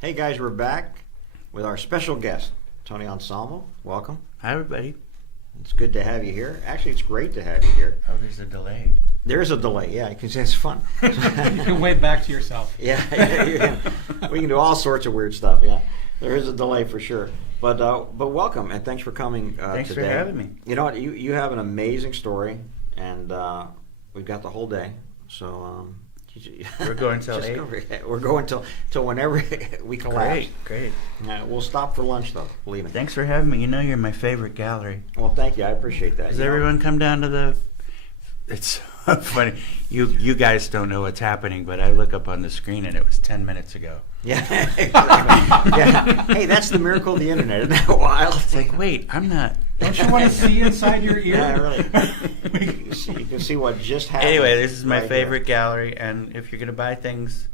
Hey guys, we're back with our special guest, Tony Anselmo. Welcome. Hi, everybody. It's good to have you here. Actually, it's great to have you here. Oh, there's a delay. There is a delay, yeah. You can say it's fun. You can wave back to yourself. Yeah, we can do all sorts of weird stuff. Yeah, there is a delay for sure. But welcome and thanks for coming. Thanks today. for having me. You know what? You have an amazing story, and we've got the whole day. So We're going till 8. We're going till whenever we collapse. Great. We'll stop for lunch though. Believe me. Thanks for having me. You know you're my favorite gallery. Well, thank you. I appreciate that. Does everyone come down to the... It's so funny. You guys don't know what's happening, but I look up on the screen and it was 10 minutes ago. Yeah. Yeah. Hey, that's the miracle of the internet. Isn't that wild? It's like, wait, I'm not... Don't you want to see inside your ear? Yeah, really. You can see what just happened. Anyway, this is my right favorite here. gallery, and if you're going to buy things,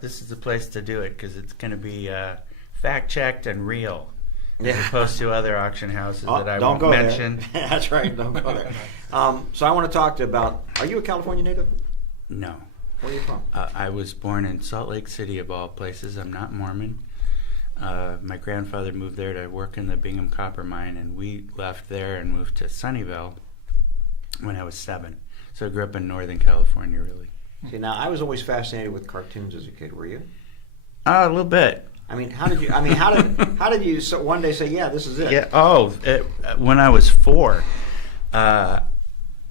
this is the place to do it because it's going to be fact-checked and real. As opposed to other auction houses that I won't mention. That's right. Don't go there. So I want to talk about. Are you a California native? No. Where are you from? I was born in Salt Lake City, of all places. I'm not Mormon. My grandfather moved there to work in the Bingham copper mine, and we left there and moved to Sunnyvale when I was 7. So I grew up in Northern California, really. See, now I was always fascinated with cartoons as a kid. Were you? A little bit. I mean, how did you so one day say, yeah, this is it? Yeah. When I was 4, I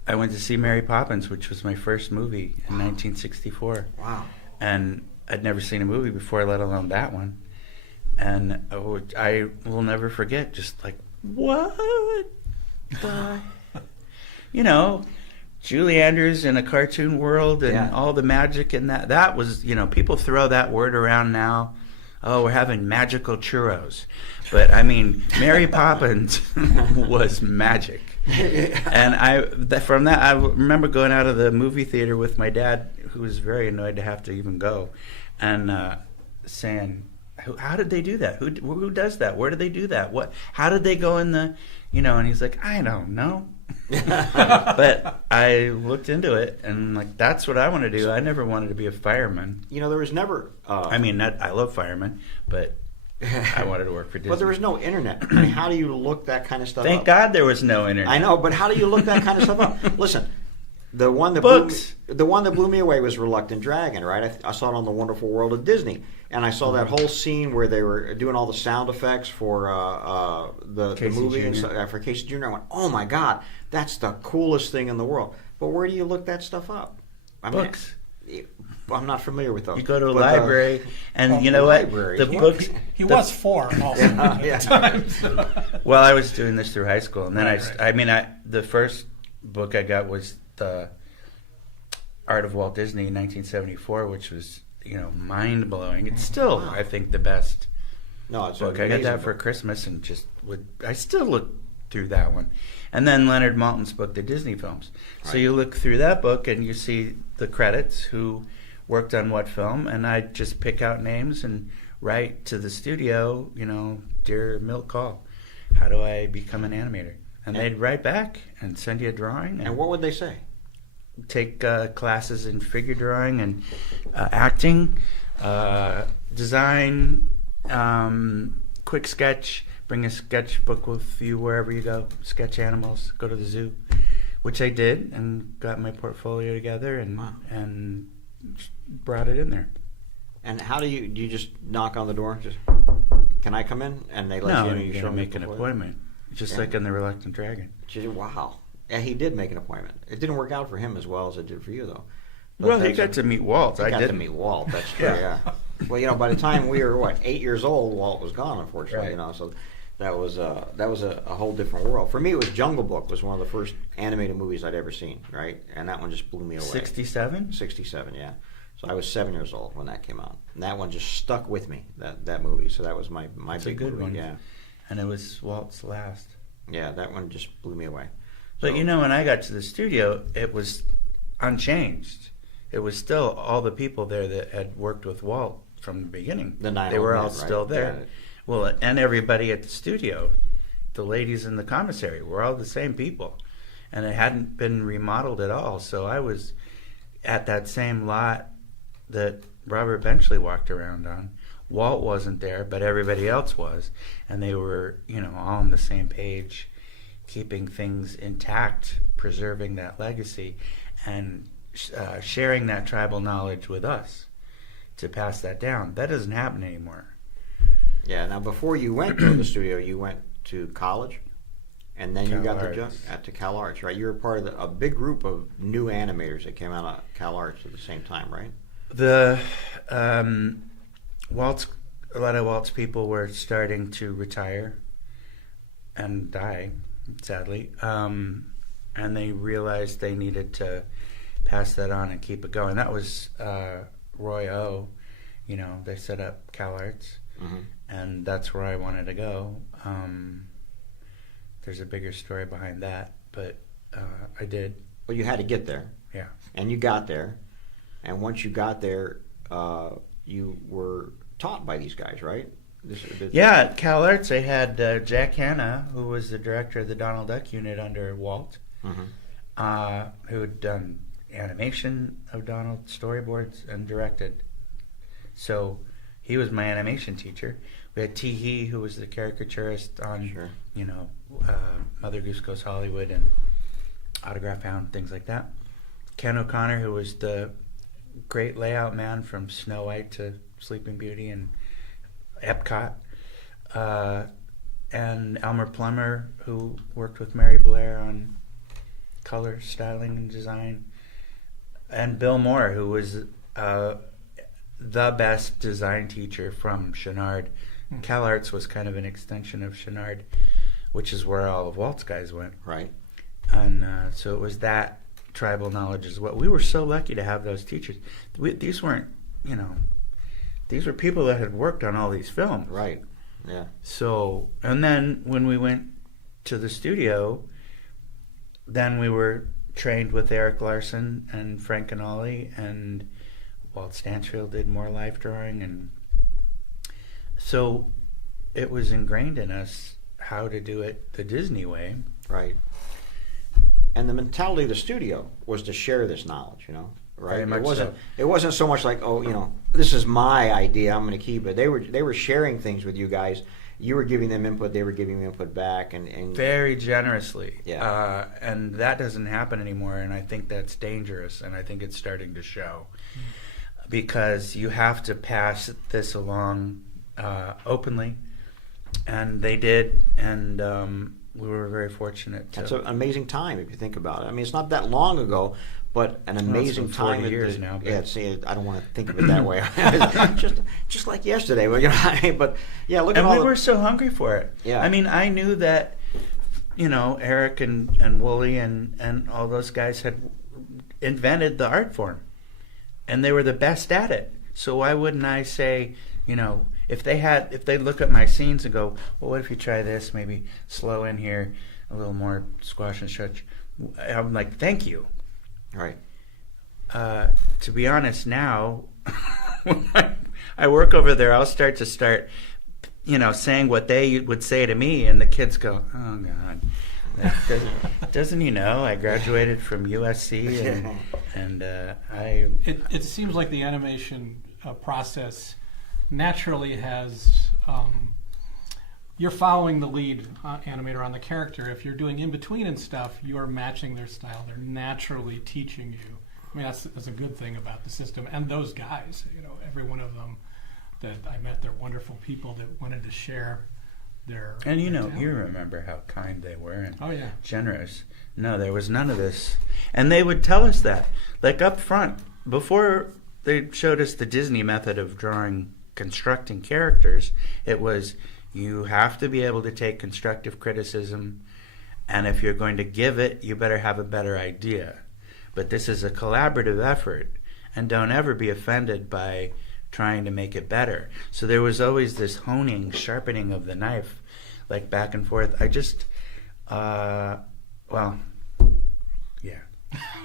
went to see Mary Poppins, which was my first movie in 1964. Wow. And I'd never seen a movie before, let alone that one. And I will never forget, just like, what the... You know, Julie Andrews in a cartoon world and all the magic in that. That was, people throw that word around now. Oh, we're having magical churros. But, I mean, Mary Poppins was magic. And from that, I remember going out of the movie theater with my dad, who was very annoyed to have to even go, and saying, how did they do that? Who does that? Where did they do that? How did they go in the, and he's like, I don't know. But I looked into it, and like, that's what I want to do. I never wanted to be a fireman. There was never... I love firemen, but I wanted to work for Disney. But there was no internet. I mean, how do you look that kind of stuff up? Thank God there was no internet. I know, but how do you look that kind of stuff up? Listen, the one that blew me away was Reluctant Dragon, right? I saw it on The Wonderful World of Disney, and I saw that whole scene where they were doing all the sound effects for the movie and for Casey Jr. I went, oh my God, that's the coolest thing in the world. But where do you look that stuff up? Books. I'm not familiar with those. You go to a library, and you know what? The books. He was 4 also. Well, I was doing this through high school, and then the first book I got was the Art of Walt Disney in 1974, which was mind blowing. It's still, I think, the best book. I got that for Christmas, and I still look through that one. And then Leonard Maltin's book, The Disney Films. So you look through that book, and you see the credits, who worked on what film, and I just pick out names and write to the studio, dear Milt Call, how do I become an animator? And they'd write back and send you a drawing. And what would they say? Take classes in figure drawing and acting, design, quick sketch, bring a sketchbook with you wherever you go, sketch animals, go to the zoo, which I did, and got my portfolio together and brought it in there. And how do you just knock on the door? Just, can I come in? And they let you in, and you gotta show me make the an portfolio? appointment, just like in The Reluctant Dragon. Wow. Yeah, he did make an appointment. It didn't work out for him as well as it did for you, though. But Well, he got to meet Walt. I got to meet Walt. That's true. Yeah. Well, by the time we were 8 years old, Walt was gone. Unfortunately, Right. So that was a whole different world. For me, it was Jungle Book. Was one of the first animated movies I'd ever seen. Right, and that one just blew me away. 67. 67. Yeah. So I was 7 years old when that came out, and that one just stuck with me. That movie. So that was my It's big a good movie. one. Yeah. And it was Walt's last. Yeah, that one just blew me away. But when I got to the studio, it was unchanged. It was still all the people there that had worked with Walt from the beginning. They were all still there. Yeah. Well, and everybody at the studio, the ladies in the commissary, were all the same people. And it hadn't been remodeled at all. So I was at that same lot that Robert Benchley walked around on, Walt wasn't there, but everybody else was, and they were, all on the same page, keeping things intact, preserving that legacy, and sharing that tribal knowledge with us to pass that down. That doesn't happen anymore. Yeah. Now, before you went to the studio, you went to college, and then you got the job to Cal Arts, right? You were part of a big group of new animators that came out of Cal Arts at the same time, right? The a lot of Walt's people were starting to retire and die, sadly, and they realized they needed to pass that on and keep it going. That was Roy O. They set up Cal Arts, and that's where I wanted to go. There's a bigger story behind that, but I did. Well, you had to get there. Yeah. And you got there, and once you got there, you were taught by these guys, right? Yeah, at Cal Arts, they had Jack Hanna, who was the director of the Donald Duck unit under Walt, who had done animation of Donald, storyboards, and directed. So he was my animation teacher. We had T. He, who was the caricaturist on, Mother Goose Goes Hollywood and Autograph Hound, things like that. Ken O'Connor, who was the great layout man from Snow White to Sleeping Beauty and Epcot. And Elmer Plummer, who worked with Mary Blair on color, styling, and design. And Bill Moore, who was the best design teacher from Chenard. Cal Arts was kind of an extension of Chenard, which is where all of Walt's guys went. Right. And so it was that tribal knowledge as well. We were so lucky to have those teachers. These weren't, these were people that had worked on all these films. Right. Yeah. So, and then when we went to the studio, then we were trained with Eric Larson and Frank Canali, and Walt Stansfield did more life drawing, and so it was ingrained in us how to do it the Disney way. Right. And the mentality of the studio was to share this knowledge, right? Very much so. It wasn't so much like, this is my idea, I'm going to keep it. They were sharing things with you guys. You were giving them input, they were giving you input back, and very generously. Yeah. And that doesn't happen anymore, and I think that's dangerous, and I think it's starting to show. Because you have to pass this along openly, and they did, and we were very fortunate. That's an amazing time if you think about it. I mean, it's not that long ago, but an amazing time. 40 years now. But. Yeah, see, I don't want to think of it that way. just like yesterday. But yeah, look at all. And we were so hungry for it. Yeah. I mean, I knew that, Eric and Wooly and all those guys had invented the art form, and they were the best at it. So why wouldn't I say, if they look at my scenes and go, well, what if you try this? Maybe slow in here, a little more squash and stretch. I'm like, thank you. Right. To be honest, now when I work over there, I'll start saying what they would say to me, and the kids go, "Oh God, doesn't he know I graduated from USC and I." It seems like the animation process naturally has. You're following the lead animator on the character. If you're doing in between and stuff, you are matching their style. They're naturally teaching you. I mean, that's a good thing about the system. And those guys, every one of them that I met, they're wonderful people that wanted to share their. And their you talent. remember how kind they were and generous. No, there was none of this. And they would tell us that, like up front, before they showed us the Disney method of constructing characters. It was, you have to be able to take constructive criticism, and if you're going to give it, you better have a better idea. But this is a collaborative effort, and don't ever be offended by trying to make it better. So there was always this honing, sharpening of the knife, like back and forth. I just, yeah.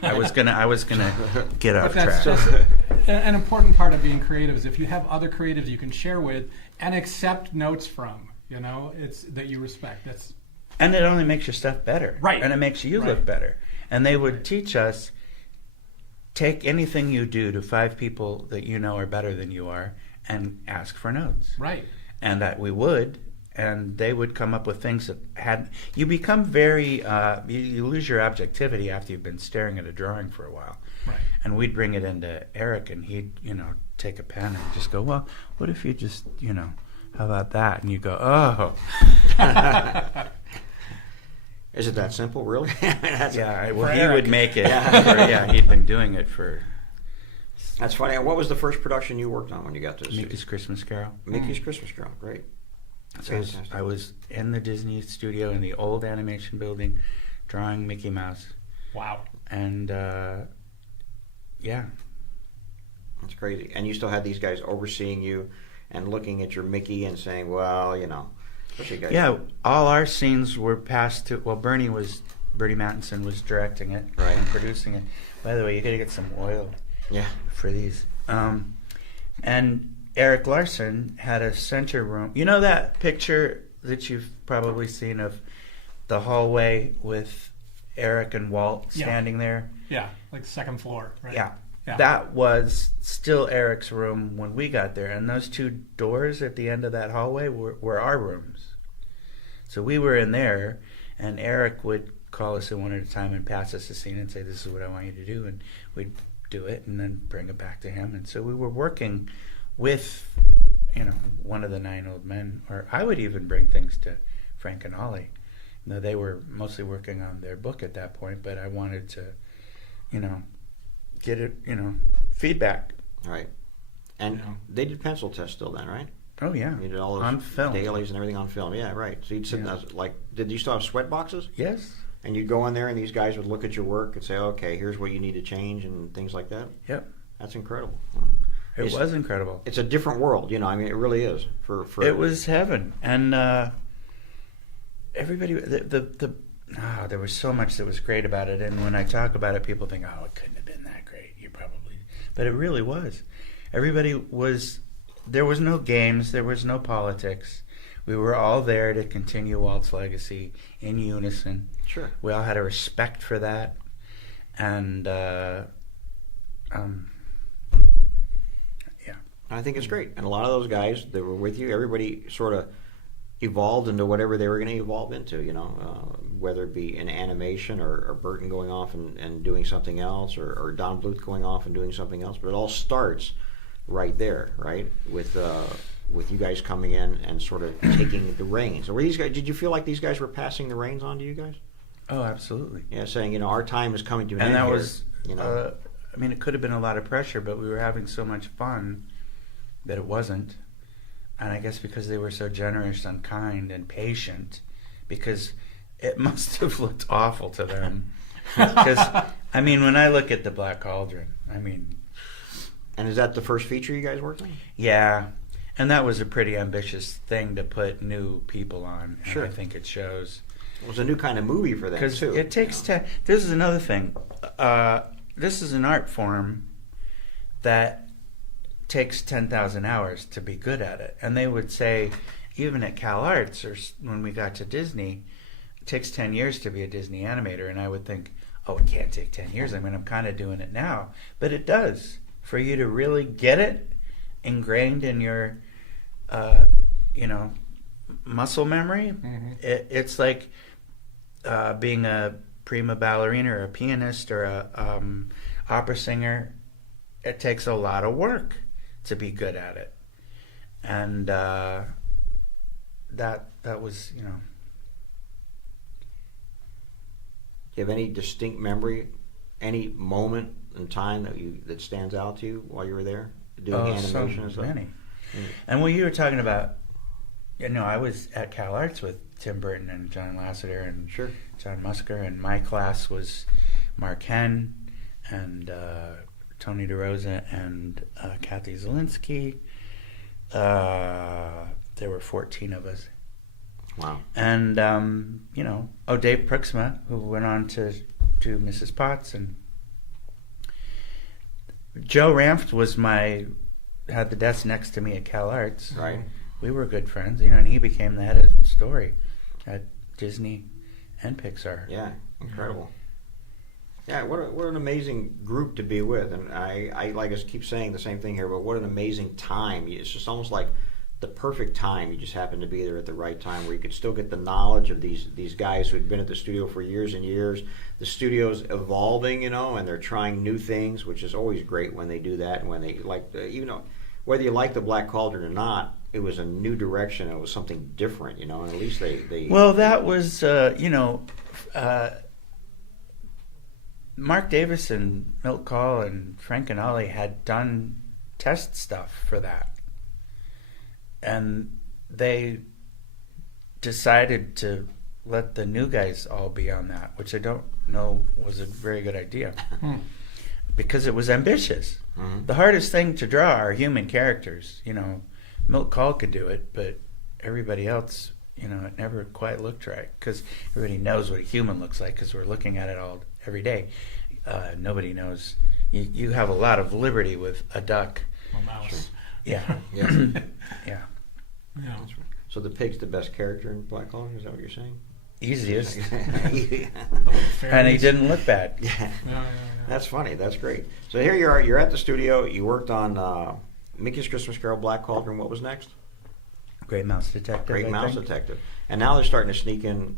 I was gonna get off track. An important part of being creative is if you have other creatives you can share with and accept notes from, it's that you respect. And it only makes your stuff better, right? And it makes you look better. And they would teach us, take anything you do to 5 people that you know are better than you are, and ask for notes. Right. And that we would, and they would come up with things that had, you become very, you lose your objectivity after you've been staring at a drawing for a while. Right. And we'd bring it into Eric, and he'd, take a pen and just go, well, what if you just, how about that? And you go, oh. Is it that simple, really? Yeah, well, he Eric. would make it. He'd been doing it for... That's funny. And what was the first production you worked on when you got to the Mickey's Christmas Carol. Mickey's Christmas Carol. Great. That's fantastic. I was in the Disney studio in the old animation building drawing Mickey Mouse. Wow. And, yeah. That's crazy. And you still had these guys overseeing you and looking at your Mickey and saying, well, especially guys. Yeah, all our scenes were passed to, Bernie Mattinson was directing it and producing it. By the way, you got to get some oil. Yeah. For these. And Eric Larson had a center room. You know that picture that you've probably seen of the hallway with Eric and Walt standing there? Yeah, like second floor, right? Yeah. That was still Eric's room when we got there. And those two doors at the end of that hallway were our rooms. So we were in there, and Eric would call us in one at a time and pass us a scene and say, this is what I want you to do. And we'd do it and then bring it back to him. And so we were working with, one of the 9 old men, or I would even bring things to Frank and Ollie. They were mostly working on their book at that point, but I wanted to, get it, feedback. Right. And they did pencil tests still then, right? Oh, yeah. You did all those on film. dailies and everything on film. Yeah, right. So you'd sit did you still have sweat boxes? Yes. And you'd go in there, and these guys would look at your work and say, okay, here's what you need to change and things like that? Yep. That's incredible. It was incredible. It's a different world, it really is. It was heaven. And everybody, there was so much that was great about it. And when I talk about it, people think, oh, it couldn't have been that great. But it really was. There was no games, there was no politics. We were all there to continue Walt's legacy in unison. Sure. We all had a respect for that. And, I think it's great. And a lot of those guys that were with you, everybody sort of evolved into whatever they were going to evolve into, whether it be in animation or Burton going off and doing something else or Don Bluth going off and doing something else. But it all starts right there, right? With you guys coming in and sort of taking the reins. Or did you feel like these guys were passing the reins on to you guys? Oh, absolutely. Yeah, saying, our time is coming to an end. And that here, was, it could have been a lot of pressure, but we were having so much fun that it wasn't. And I guess because they were so generous and kind and patient, because it must have looked awful to them. Because, when I look at the Black Cauldron, And is that the first feature you guys worked on? Yeah. And that was a pretty ambitious thing to put new people on. And Sure. I think it shows. It was a new kind of movie for them, too. Because it takes this is another thing. This is an art form that takes 10,000 hours to be good at it. And they would say, even at Cal Arts, or when we got to Disney, it takes 10 years to be a Disney animator. And I would think, oh, it can't take 10 years. I'm kind of doing it now. But it does. For you to really get it ingrained in your, muscle memory, it's like being a prima ballerina or a pianist or a opera singer. It takes a lot of work to be good at it. And that was, Do you have any distinct memory, any moment in time that stands out to you while you were there doing animation and stuff? Many. And when you were talking about, I was at Cal Arts with Tim Burton and John Lasseter and Sure. John Musker, and my class was Mark Henn and Tony DeRosa and Kathy Zielinski. There were 14 of us. Wow. And, Dave Prixma, who went on to do Mrs. Potts, and Joe Ranft had the desk next to me at Cal Arts. Right. We were good friends, and he became the head of story at Disney and Pixar. Yeah, incredible. Yeah, what an amazing group to be with, and I like us keep saying the same thing here, but what an amazing time! It's just almost like the perfect time. You just happen to be there at the right time, where you could still get the knowledge of these guys who had been at the studio for years and years. The studio's evolving, and they're trying new things, which is always great when they do that. And when they even though whether you like the Black Cauldron or not, it was a new direction. It was something different, and at least they. Well, that was Mark Davis and Milt Call and Frank and Ollie had done test stuff for that. And they decided to let the new guys all be on that, which I don't know was a very good idea. Because it was ambitious. Mm-hmm. The hardest thing to draw are human characters. Milt Call could do it, but everybody else, it never quite looked right. Because everybody knows what a human looks like because we're looking at it every day. Nobody knows. You have a lot of liberty with a duck. A mouse. Sure. Yeah. Yeah. Yeah. So the pig's the best character in Black Cauldron? Is that what you're saying? Easiest. Yeah. And he didn't look bad. Yeah. Yeah. That's funny. That's great. So here you are. You're at the studio. You worked on Mickey's Christmas Carol, Black Cauldron. What was next? Great Mouse Detective. Great Mouse Detective. And now they're starting to sneak in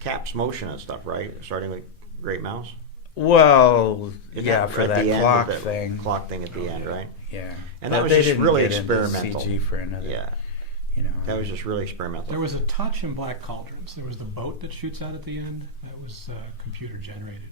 Cap's motion and stuff, right? Starting with Great Mouse? Well, Isn't yeah, that for at that the end clock with the thing. Clock thing at the end, right? Yeah. And that was they just didn't really get into experimental. CG for another. Yeah. That was just really experimental. There was a touch in Black Cauldrons. There was the boat that shoots out at the end. That was computer generated.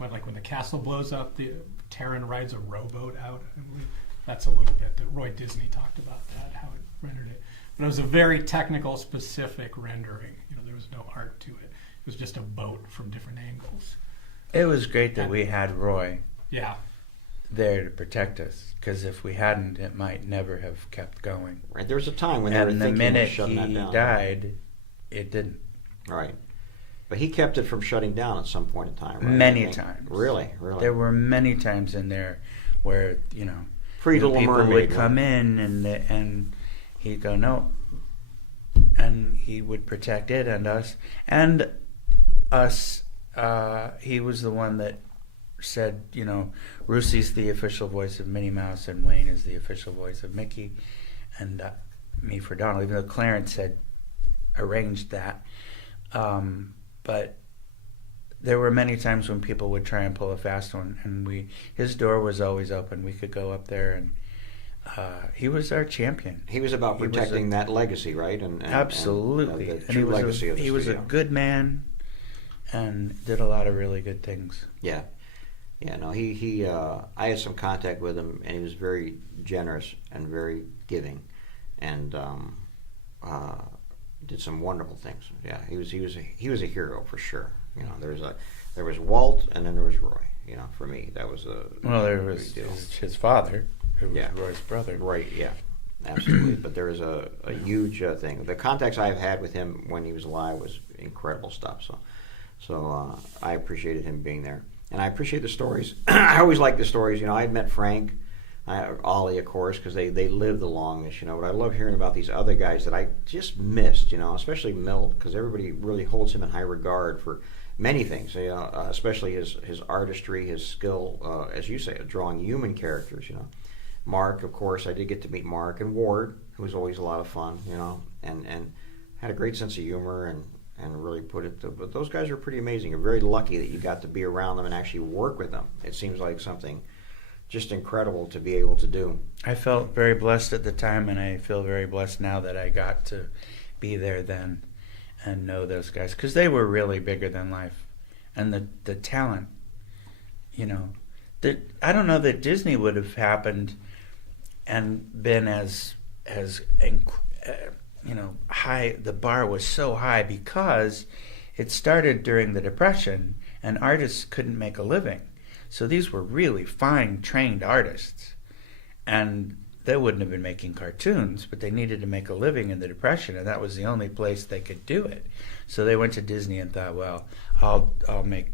Like when the castle blows up, the Terran rides a rowboat out. I believe that's a little bit that Roy Disney talked about that, how it rendered it. But it was a very technical, specific rendering. There was no art to it. It was just a boat from different angles. It was great that we had Roy there to protect us, because if we hadn't, it might never have kept going. Right. There was a time when they were thinking of shutting that down. And the minute he died, it didn't. Right. But he kept it from shutting down at some point in time, right? Many times. Really? There were many times in there where, Little people Mermaid, would come in and he'd go, no. And he would protect it and us. And us, he was the one that said, Roosie's the official voice of Minnie Mouse and Wayne is the official voice of Mickey, and me for Donald, even though Clarence had arranged that. But there were many times when people would try and pull a fast one, and his door was always open. We could go up there, and he was our champion. He was about protecting that legacy, right? And absolutely. And the true legacy of the He was a good man and did a lot of really good things. Yeah. Yeah, no, he I had some contact with him, and he was very generous and very giving, and did some wonderful things. Yeah, he was a hero for sure. There was Walt, and then there was Roy. For me, that was there was his father, who was Roy's brother. Right. Yeah. Absolutely. But there was a huge thing. The contacts I've had with him when he was alive was incredible stuff. So I appreciated him being there. And I appreciate the stories. I always like the stories. I had met Frank, Ollie, of course, because they lived the longest, But I love hearing about these other guys that I just missed, especially Milt, because everybody really holds him in high regard for many things, especially his artistry, his skill, as you say, drawing human characters, Mark, of course, I did get to meet Mark, and Ward, who was always a lot of fun, and had a great sense of humor and really put it to, but those guys are pretty amazing. You're very lucky that you got to be around them and actually work with them. It seems like something just incredible to be able to do. I felt very blessed at the time, and I feel very blessed now that I got to be there then and know those guys, because they were really bigger than life. And the talent, I don't know that Disney would have happened and been as high. The bar was so high because it started during the Depression and artists couldn't make a living. So these were really fine, trained artists. And they wouldn't have been making cartoons, but they needed to make a living in the Depression, and that was the only place they could do it. So they went to Disney and thought, well, I'll make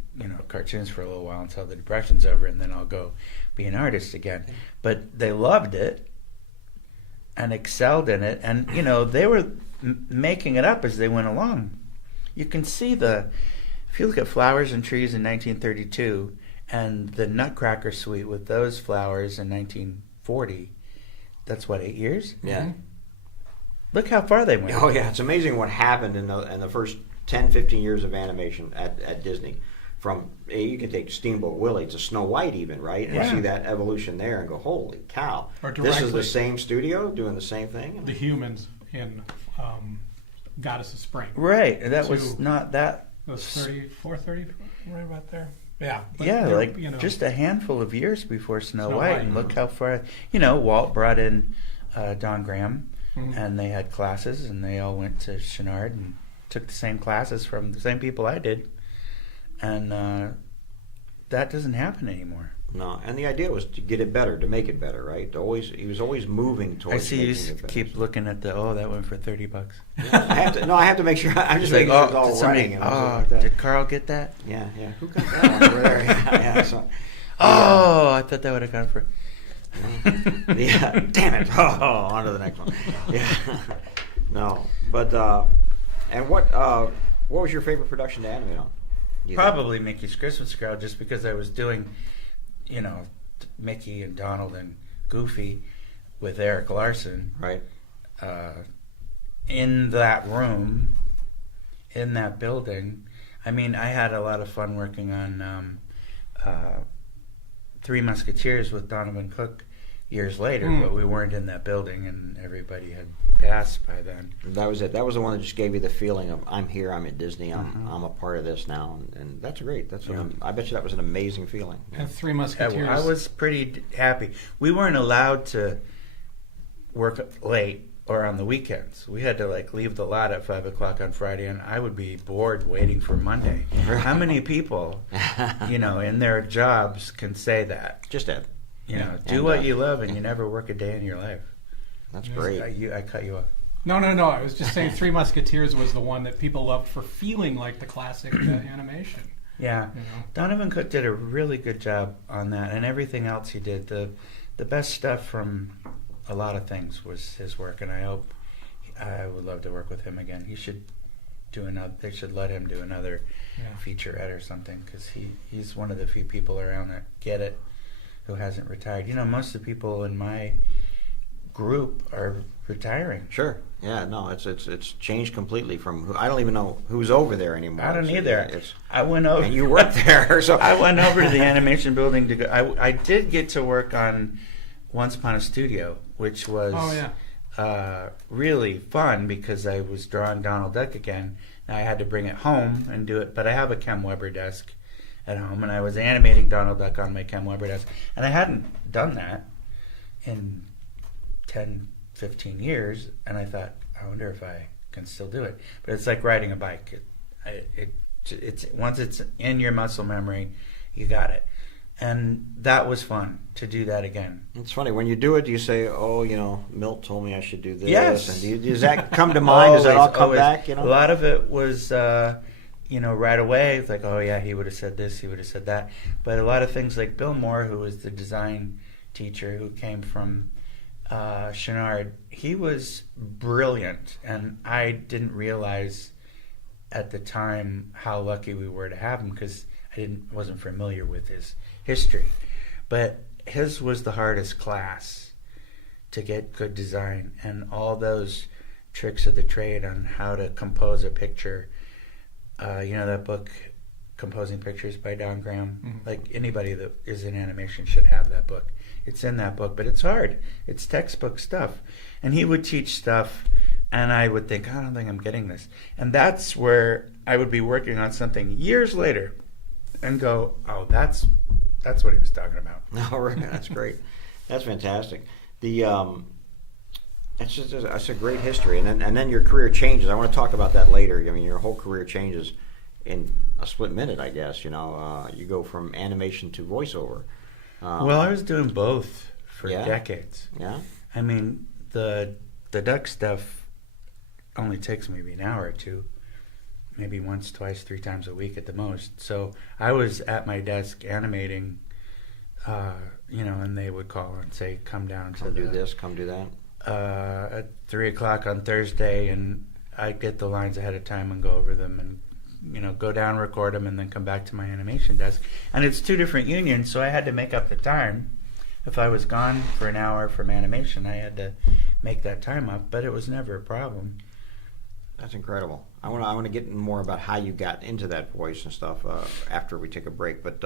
cartoons for a little while until the Depression's over, and then I'll go be an artist again. But they loved it and excelled in it, and they were making it up as they went along. You can see if if you look at Flowers and Trees in 1932 and the Nutcracker Suite with those flowers in 1940, that's what, 8 years? Yeah. Look how far they went. Oh yeah, it's amazing what happened in the first 10, 15 years of animation at Disney. From you can take Steamboat Willie to Snow White, even, right? And Yeah. see that evolution there, and go, holy cow! Or This is directly- the same studio doing the same thing. The humans in Goddess of Spring. Right, and that To- was not that. It was 34, 30, right about there. Yeah. but Yeah, they're, like you know, just a handful of years before Snow Snow White, White. and look how far. Walt brought in Don Graham, Mhm. and they had classes, and they all went to Chenard and took the same classes from the same people I did, and that doesn't happen anymore. No, and the idea was to get it better, to make it better, right? He was always moving I towards. see you making it better. keep looking at that went for $30. Yeah, I have to make sure. I'm just It's like, making sure it's did all somebody- running. And everything like that. did Carl get that? Yeah. Who got that one over there? Yeah. So, Oh, I thought that would have gone for. yeah. Damn it. Oh, on to the next one. Yeah. No, but and what was your favorite production to animate on? You think? Probably Mickey's Christmas Carol, just because I was doing, Mickey and Donald and Goofy with Eric Larson Right. in that room, in that building. I mean, I had a lot of fun working on Three Musketeers with Donovan Cook years later, but we weren't in that building, and everybody had passed by then. That was it. That was the one that just gave you the feeling of I'm here. I'm at Disney. I'm a part of this now, and that's great. I bet you that was an amazing feeling. And Three Musketeers. I was pretty happy. We weren't allowed to work late or on the weekends. We had to leave the lot at 5:00 on Friday, and I would be bored waiting for Monday. How many people, in their jobs can say that? Just Ed. Do And, what you love, and you never work a day in your life. That's great. I cut you off. No. I was just saying Three Musketeers was the one that people loved for feeling like the classic animation. Yeah, Donovan Cook did a really good job on that, and everything else he did. The best stuff from a lot of things was his work, and I would love to work with him again. He should do another. They should let him do another featurette or something, because he's one of the few people around that get it, who hasn't retired. Most of the people in my group are retiring. Sure. Yeah. No. It's changed completely from. I don't even know who's over there anymore. I don't either. It's, I went over. and you work there, so I went over to the animation building to go. I did get to work on Once Upon a Studio, which was really fun, because I was drawing Donald Duck again. And I had to bring it home and do it, but I have a Kem Weber desk at home, and I was animating Donald Duck on my Kem Weber desk, and I hadn't done that in 10, 15 years, and I thought, I wonder if I can still do it. But it's like riding a bike. It's once it's in your muscle memory, you got it. And that was fun to do that again. it's funny when you do it. Do you say, "Oh, Milt told me I should do this"? Yes. And does that come to mind? Does that all come Always. back? A lot of it was, right away. It's like, oh yeah, he would have said this, he would have said that. But a lot of things, like Bill Moore, who was the design teacher who came from Chenard, he was brilliant, and I didn't realize at the time how lucky we were to have him, because I wasn't familiar with his history. But his was the hardest class to get good design, and all those tricks of the trade on how to compose a picture. That book, Composing Pictures by Don Graham? Mm-hmm. Like, anybody that is in animation should have that book. It's in that book, but it's hard. It's textbook stuff. And he would teach stuff, and I would think, I don't think I'm getting this. And that's where I would be working on something years later and go, oh, that's what he was talking about. No, right. That's great. That's fantastic. That's a great history, and then your career changes. I want to talk about that later. I mean, your whole career changes in a split minute, I guess. You go from animation to voiceover. Well, I was doing both for Yeah? decades. Yeah. I mean, the duck stuff only takes maybe an hour or two, maybe once, twice, 3 times a week at the most. So I was at my desk animating, and they would call and say, come down Come do this. Come do that. At 3:00 on Thursday, and I'd get the lines ahead of time and go over them and go down, record them, and then come back to my animation desk. And it's 2 different unions, so I had to make up the time. If I was gone for an hour from animation, I had to make that time up, but it was never a problem. That's incredible. I want to get more about how you got into that voice and stuff after we take a break. But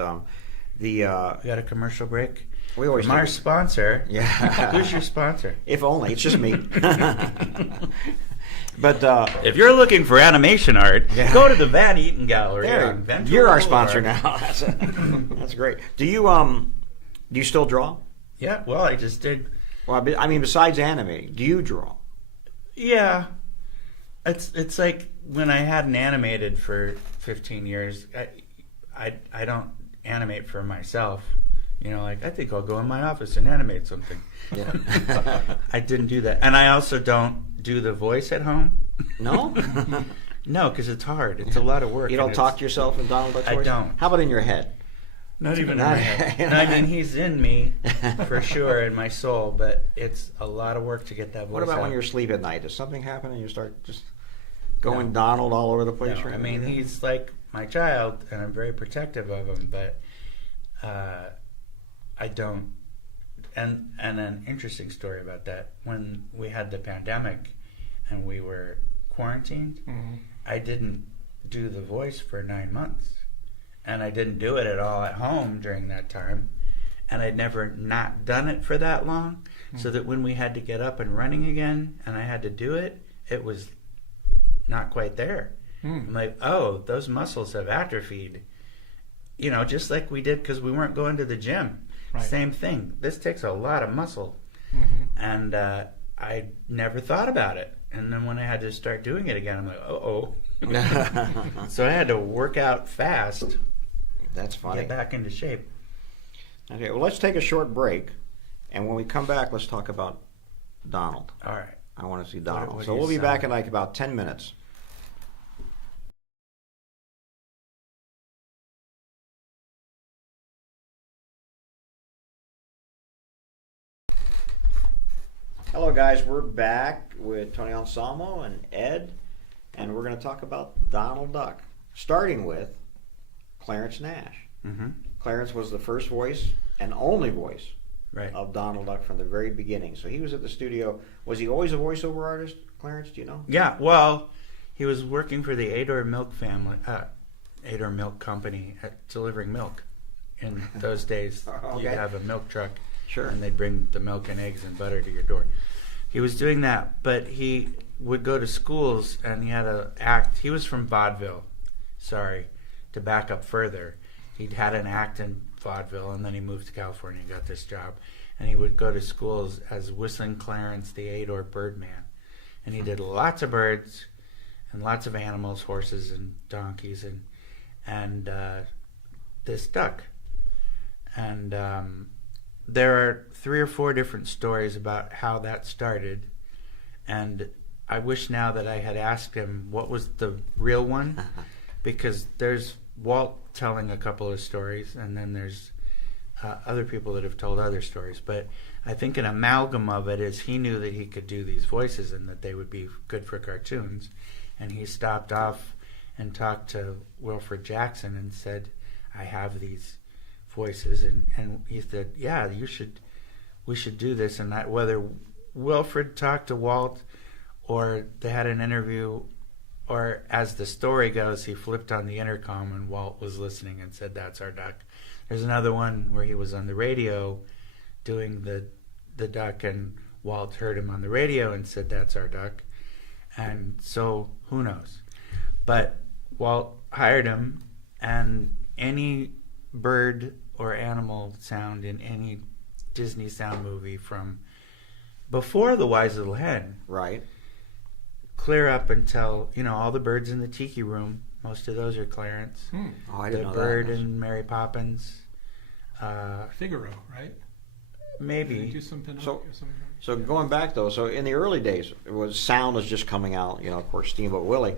we got a commercial break. We always from our sponsor. Yeah. Who's your sponsor? If only. It's just me. But if you're looking for animation art, go to the Van Eaton Gallery. You're our sponsor now. That's great. Do you still draw? Yeah. Well, I just did. Well, I mean, besides animating, do you draw? Yeah. It's like when I hadn't animated for 15 years, I don't animate for myself. I think I'll go in my office and animate something. Yeah. I didn't do that. And I also don't do the voice at home. No? No, because it's hard. It's a lot of work. You don't talk to yourself in Donald Duck's voice? I don't. How about in your head? Not even in my head. I mean, he's in me, for sure, in my soul, but it's a lot of work to get that voice What about out. when you're asleep at night? Does something happen and you start just going Donald all over the place? No, I mean, he's like my child, and I'm very protective of him, but I don't. And an interesting story about that, when we had the pandemic and we were quarantined, I didn't do the voice for 9 months. And I didn't do it at all at home during that time. And I'd never not done it for that long. So that when we had to get up and running again and I had to do it, it was not quite there. I'm like, oh, those muscles have atrophied. Just like we did because we weren't going to the gym. Right. Same thing. This takes a lot of muscle. And I never thought about it. And then when I had to start doing it again, I'm like, uh-oh. So I had to work out fast. That's funny. Get back into shape. Okay, well, let's take a short break. And when we come back, let's talk about Donald. All right. I want to see Donald. What so we'll be back in like about 10 minutes. Hello, guys. We're back with Tony Anselmo and Ed, and we're going to talk about Donald Duck, starting with Clarence Nash. Clarence was the first voice and only voice of Donald Duck from the very beginning. So he was at the studio. Was he always a voiceover artist, Clarence? Do you know? Yeah. Well, he was working for the Ador Milk family, Ador Milk Company, delivering milk. In those days, you'd have a milk truck. Sure. And they'd bring the milk and eggs and butter to your door. He was doing that, but he would go to schools and he had an act. He was from vaudeville. Sorry, to back up further. He'd had an act in vaudeville and then he moved to California and got this job. And he would go to schools as Whistling Clarence, the Ador Birdman. And he did lots of birds and lots of animals, horses and donkeys and this duck. And there are 3 or 4 different stories about how that started, and I wish now that I had asked him what was the real one, because there's Walt telling a couple of stories, and then there's other people that have told other stories, but I think an amalgam of it is he knew that he could do these voices and that they would be good for cartoons, and he stopped off and talked to Wilfred Jackson and said, I have these voices, and he said, yeah, we should do this. And that, whether Wilfred talked to Walt or they had an interview, or as the story goes, he flipped on the intercom and Walt was listening and said, that's our duck. There's another one where he was on the radio doing the duck, and Walt heard him on the radio and said, that's our duck. And so who knows, but Walt hired him, and any bird or animal sound in any Disney sound movie from before The Wise Little Hen, right, clear up until all the birds in the Tiki Room, most of those are Clarence. I didn't know the bird that. in Mary Poppins, Figaro, right? Maybe. Do some Pinocchio. So going back though, so in the early days, it was sound was just coming out. Of course, Steamboat Willie,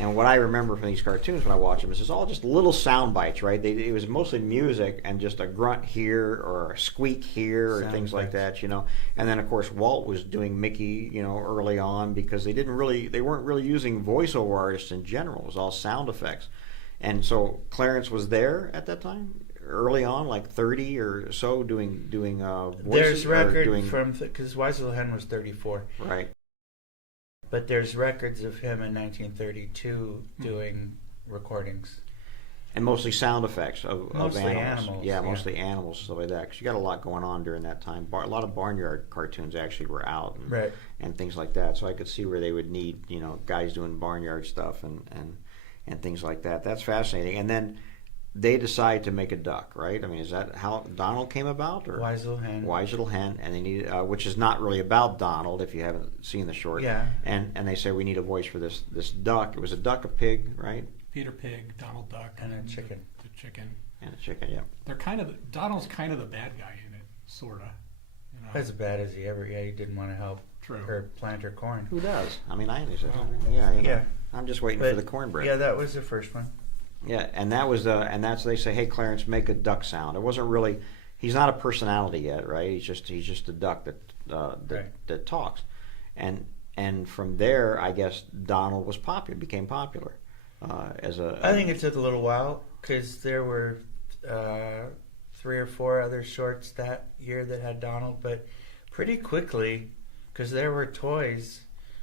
and what I remember from these cartoons when I watched them is it's all just little sound bites, right? It was mostly music and just a grunt here or a squeak here or Sound things like effects. that, And then of course Walt was doing Mickey, early on because they weren't really using voiceover artists in general. It was all sound effects, and so Clarence was there at that time. Early on, like 30 or so, doing voices. There's record doing, from because Weiselhen was 34, right. but there's records of him in 1932 doing recordings. And mostly sound effects of Mostly animals. animals, Yeah, yeah. mostly animals, stuff like that. Because you got a lot going on during that time. A lot of barnyard cartoons actually were out and, Right. and things like that. So I could see where they would need, guys doing barnyard stuff and things like that. That's fascinating. And then they decide to make a duck, right? I mean, is that how Donald came about? Or Wise Little Hen. Wise Little Hen, and they need, which is not really about Donald if you haven't seen the short. Yeah. And they say we need a voice for this duck. It was a duck, a pig, right? Peter Pig, Donald Duck, And a chicken. The chicken. And a chicken, yeah. They're Donald's kind of the bad guy in it, sorta. As bad as he ever. Yeah, he didn't want to help True. her plant her corn. Who does? I mean, I understand. Well, Yeah. I'm just waiting for the cornbread. Yeah, that was the first one. Yeah, and that's they say, hey Clarence, make a duck sound. It wasn't really. He's not a personality yet, right? He's just a duck that talks, and from there, I guess Donald became popular as a. I think it took a little while because there were 3 or 4 other shorts that year that had Donald, but pretty quickly, because there were toys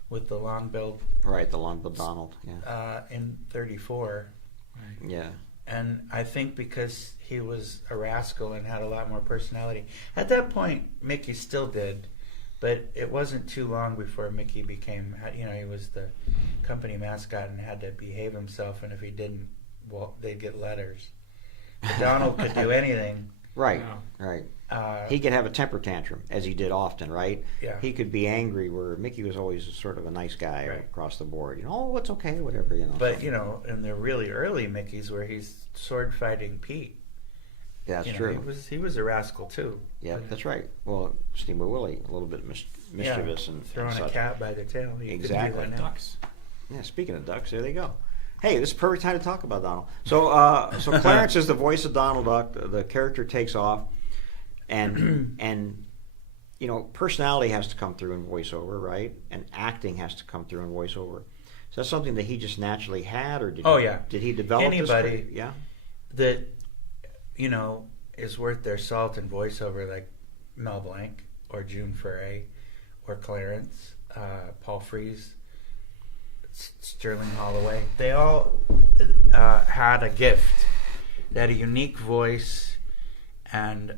with the long-billed. Right, the long-billed Donald. Yeah. In 34. Right. Yeah. And I think because he was a rascal and had a lot more personality. At that point, Mickey still did, but it wasn't too long before Mickey became, he was the company mascot and had to behave himself, and if he didn't, well, they'd get letters. But Donald could do anything. Right, Yeah. right. He could have a temper tantrum, as he did often, right? Yeah. He could be angry, where Mickey was always sort of a nice guy Right. across the board. Oh, it's okay, whatever, But, so. in the really early Mickeys where he's sword fighting Pete. Yeah, that's true. He was a rascal too. Yeah, that's right. Well, Steamboat Willie, a little bit mischievous and throwing and a such. cat by the tail. He could do Exactly. that now. Ducks. Yeah, speaking of ducks, there they go. Hey, this is a perfect time to talk about Donald. So Clarence is the voice of Donald Duck. The character takes off, and personality has to come through in voiceover, right? And acting has to come through in voiceover. So that's something that he just naturally had, or did he develop Anybody this? Yeah. that is worth their salt in voiceover, like Mel Blanc or June Foray or Clarence, Paul Frees, Sterling Holloway. They all had a gift. They had a unique voice, and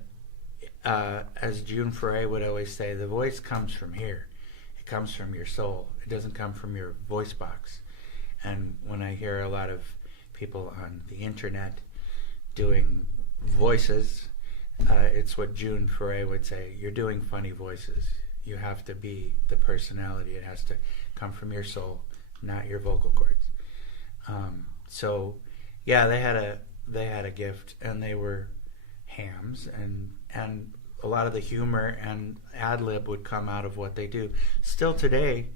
as June Foray would always say, the voice comes from here. It comes from your soul. It doesn't come from your voice box. And when I hear a lot of people on the internet doing voices, it's what June Foray would say. You're doing funny voices. You have to be the personality. It has to come from your soul, not your vocal cords. So, yeah, they had a gift, and they were hams, and a lot of the humor and ad lib would come out of what they do. Still today,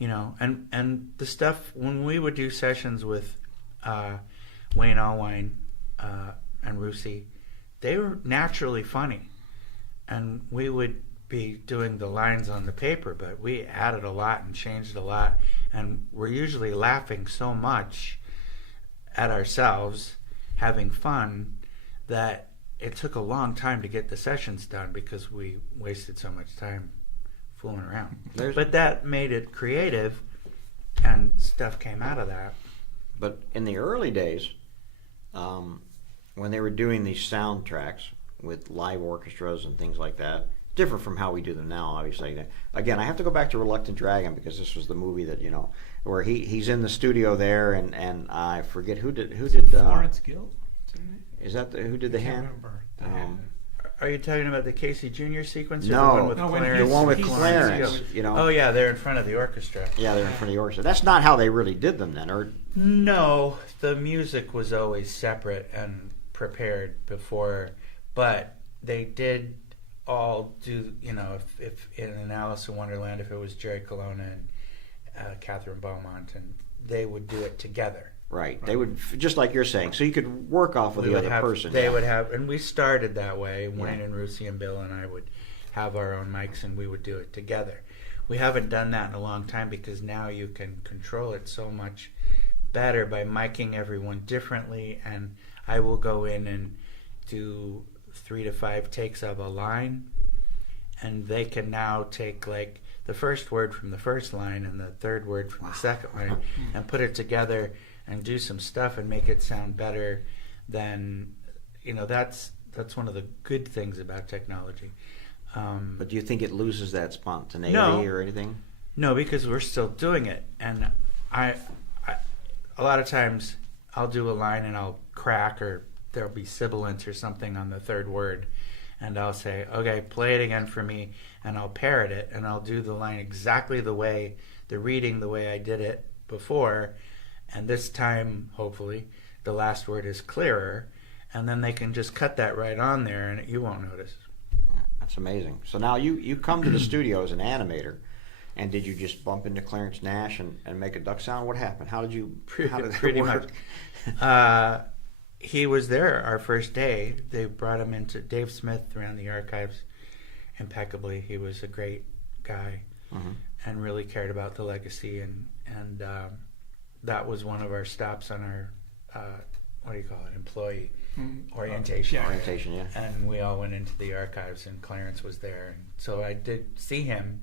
and the stuff when we would do sessions with Wayne Allwine and Russi, they were naturally funny, and we would be doing the lines on the paper, but we added a lot and changed a lot, and we're usually laughing so much at ourselves, having fun, that it took a long time to get the sessions done because we wasted so much time fooling around. But that made it creative, and stuff came out of that. But in the early days, when they were doing these soundtracks with live orchestras and things like that, different from how we do them now, obviously. Again, I have to go back to Reluctant Dragon because this was the movie that where he's in the studio there, and I forget who did Florence Gill. Is that who did the I can't hand? remember. Are you talking about the Casey Jr. sequence? Or No. the one with No, when Clarence? The one with He's- Clarence, Oh yeah, they're in front of the orchestra. Yeah, they're in front of the orchestra. That's not how they really did them then, or No, the music was always separate and prepared before, but they did all do, if in an Alice in Wonderland, if it was Jerry Colonna and Catherine Beaumont, and they would do it together. Right. They would, just like you're saying, so you could work off of the other person. They would have, and we started that way. Wayne and Rusey and Bill and I would have our own mics, and we would do it together. We haven't done that in a long time because now you can control it so much better by miking everyone differently, and I will go in and do 3 to 5 takes of a line, and they can now take like the first word from the first line and the third word from the second line and put it together and do some stuff and make it sound better than, that's one of the good things about technology. But do you think it loses that spontaneity or anything? No, because we're still doing it. And I a lot of times I'll do a line and I'll crack, or there'll be sibilance or something on the third word. And I'll say, okay, play it again for me. And I'll parrot it, and I'll do the line exactly the way I did it before. And this time, hopefully, the last word is clearer. And then they can just cut that right on there, and you won't notice. That's amazing. So now you come to the studio as an animator, and did you just bump into Clarence Nash and make a duck sound? What happened? How did Pretty much. He was there our first day. They brought him into Dave Smith ran the archives impeccably. He was a great guy and really cared about the legacy, and that was one of our stops on our employee orientation. Orientation, yeah. And we all went into the archives, and Clarence was there, and so I did see him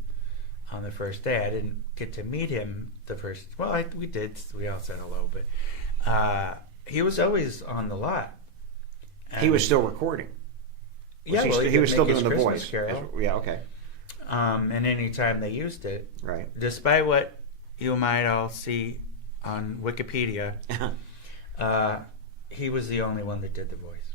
on the first day. I didn't get to meet him the first. Well, we did. We all said hello, but he was always on the lot. And he was still recording. He was still doing the voice. Carol. Yeah, okay. And anytime they used it, right. Despite what you might all see on Wikipedia, he was the only one that did the voice.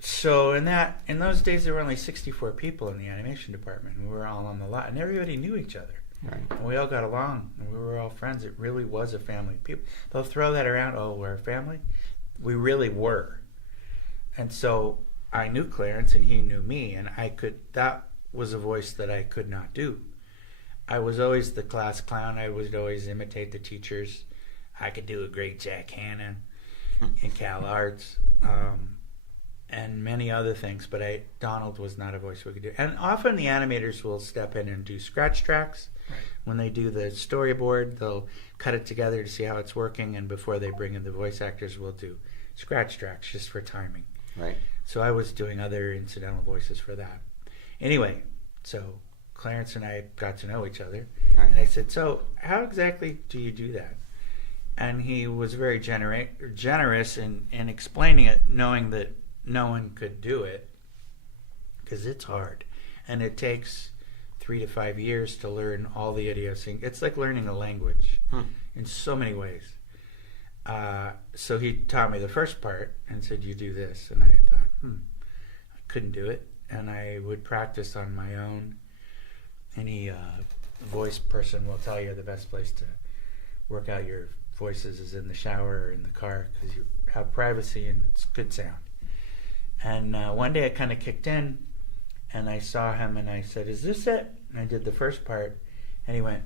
So in those days, there were only 64 people in the animation department, and we were all on the lot, and everybody knew each other. Right. And we all got along, and we were all friends. It really was a family. People, they'll throw that around, oh, we're a family. We really were. And so I knew Clarence, and he knew me, and that was a voice that I could not do. I was always the class clown. I would always imitate the teachers. I could do a great Jack Hanna in Cal Arts, and many other things, but Donald was not a voice we could do. And often the animators will step in and do scratch tracks. Right. When they do the storyboard, they'll cut it together to see how it's working, and before they bring in the voice actors, we'll do scratch tracks just for timing. Right. So I was doing other incidental voices for that. Anyway, so Clarence and I got to know each other, right. And I said, so how exactly do you do that? And he was very generous in explaining it, knowing that no one could do it, because it's hard, and it takes 3 to 5 years to learn all the idiosyncrasies. It's like learning a language in so many ways. So he taught me the first part and said, you do this, and I thought, I couldn't do it, and I would practice on my own. Any voice person will tell you the best place to work out your voices is in the shower or in the car, because you have privacy and it's good sound. And one day I kind of kicked in, and I saw him, and I said, is this it? And I did the first part, and he went,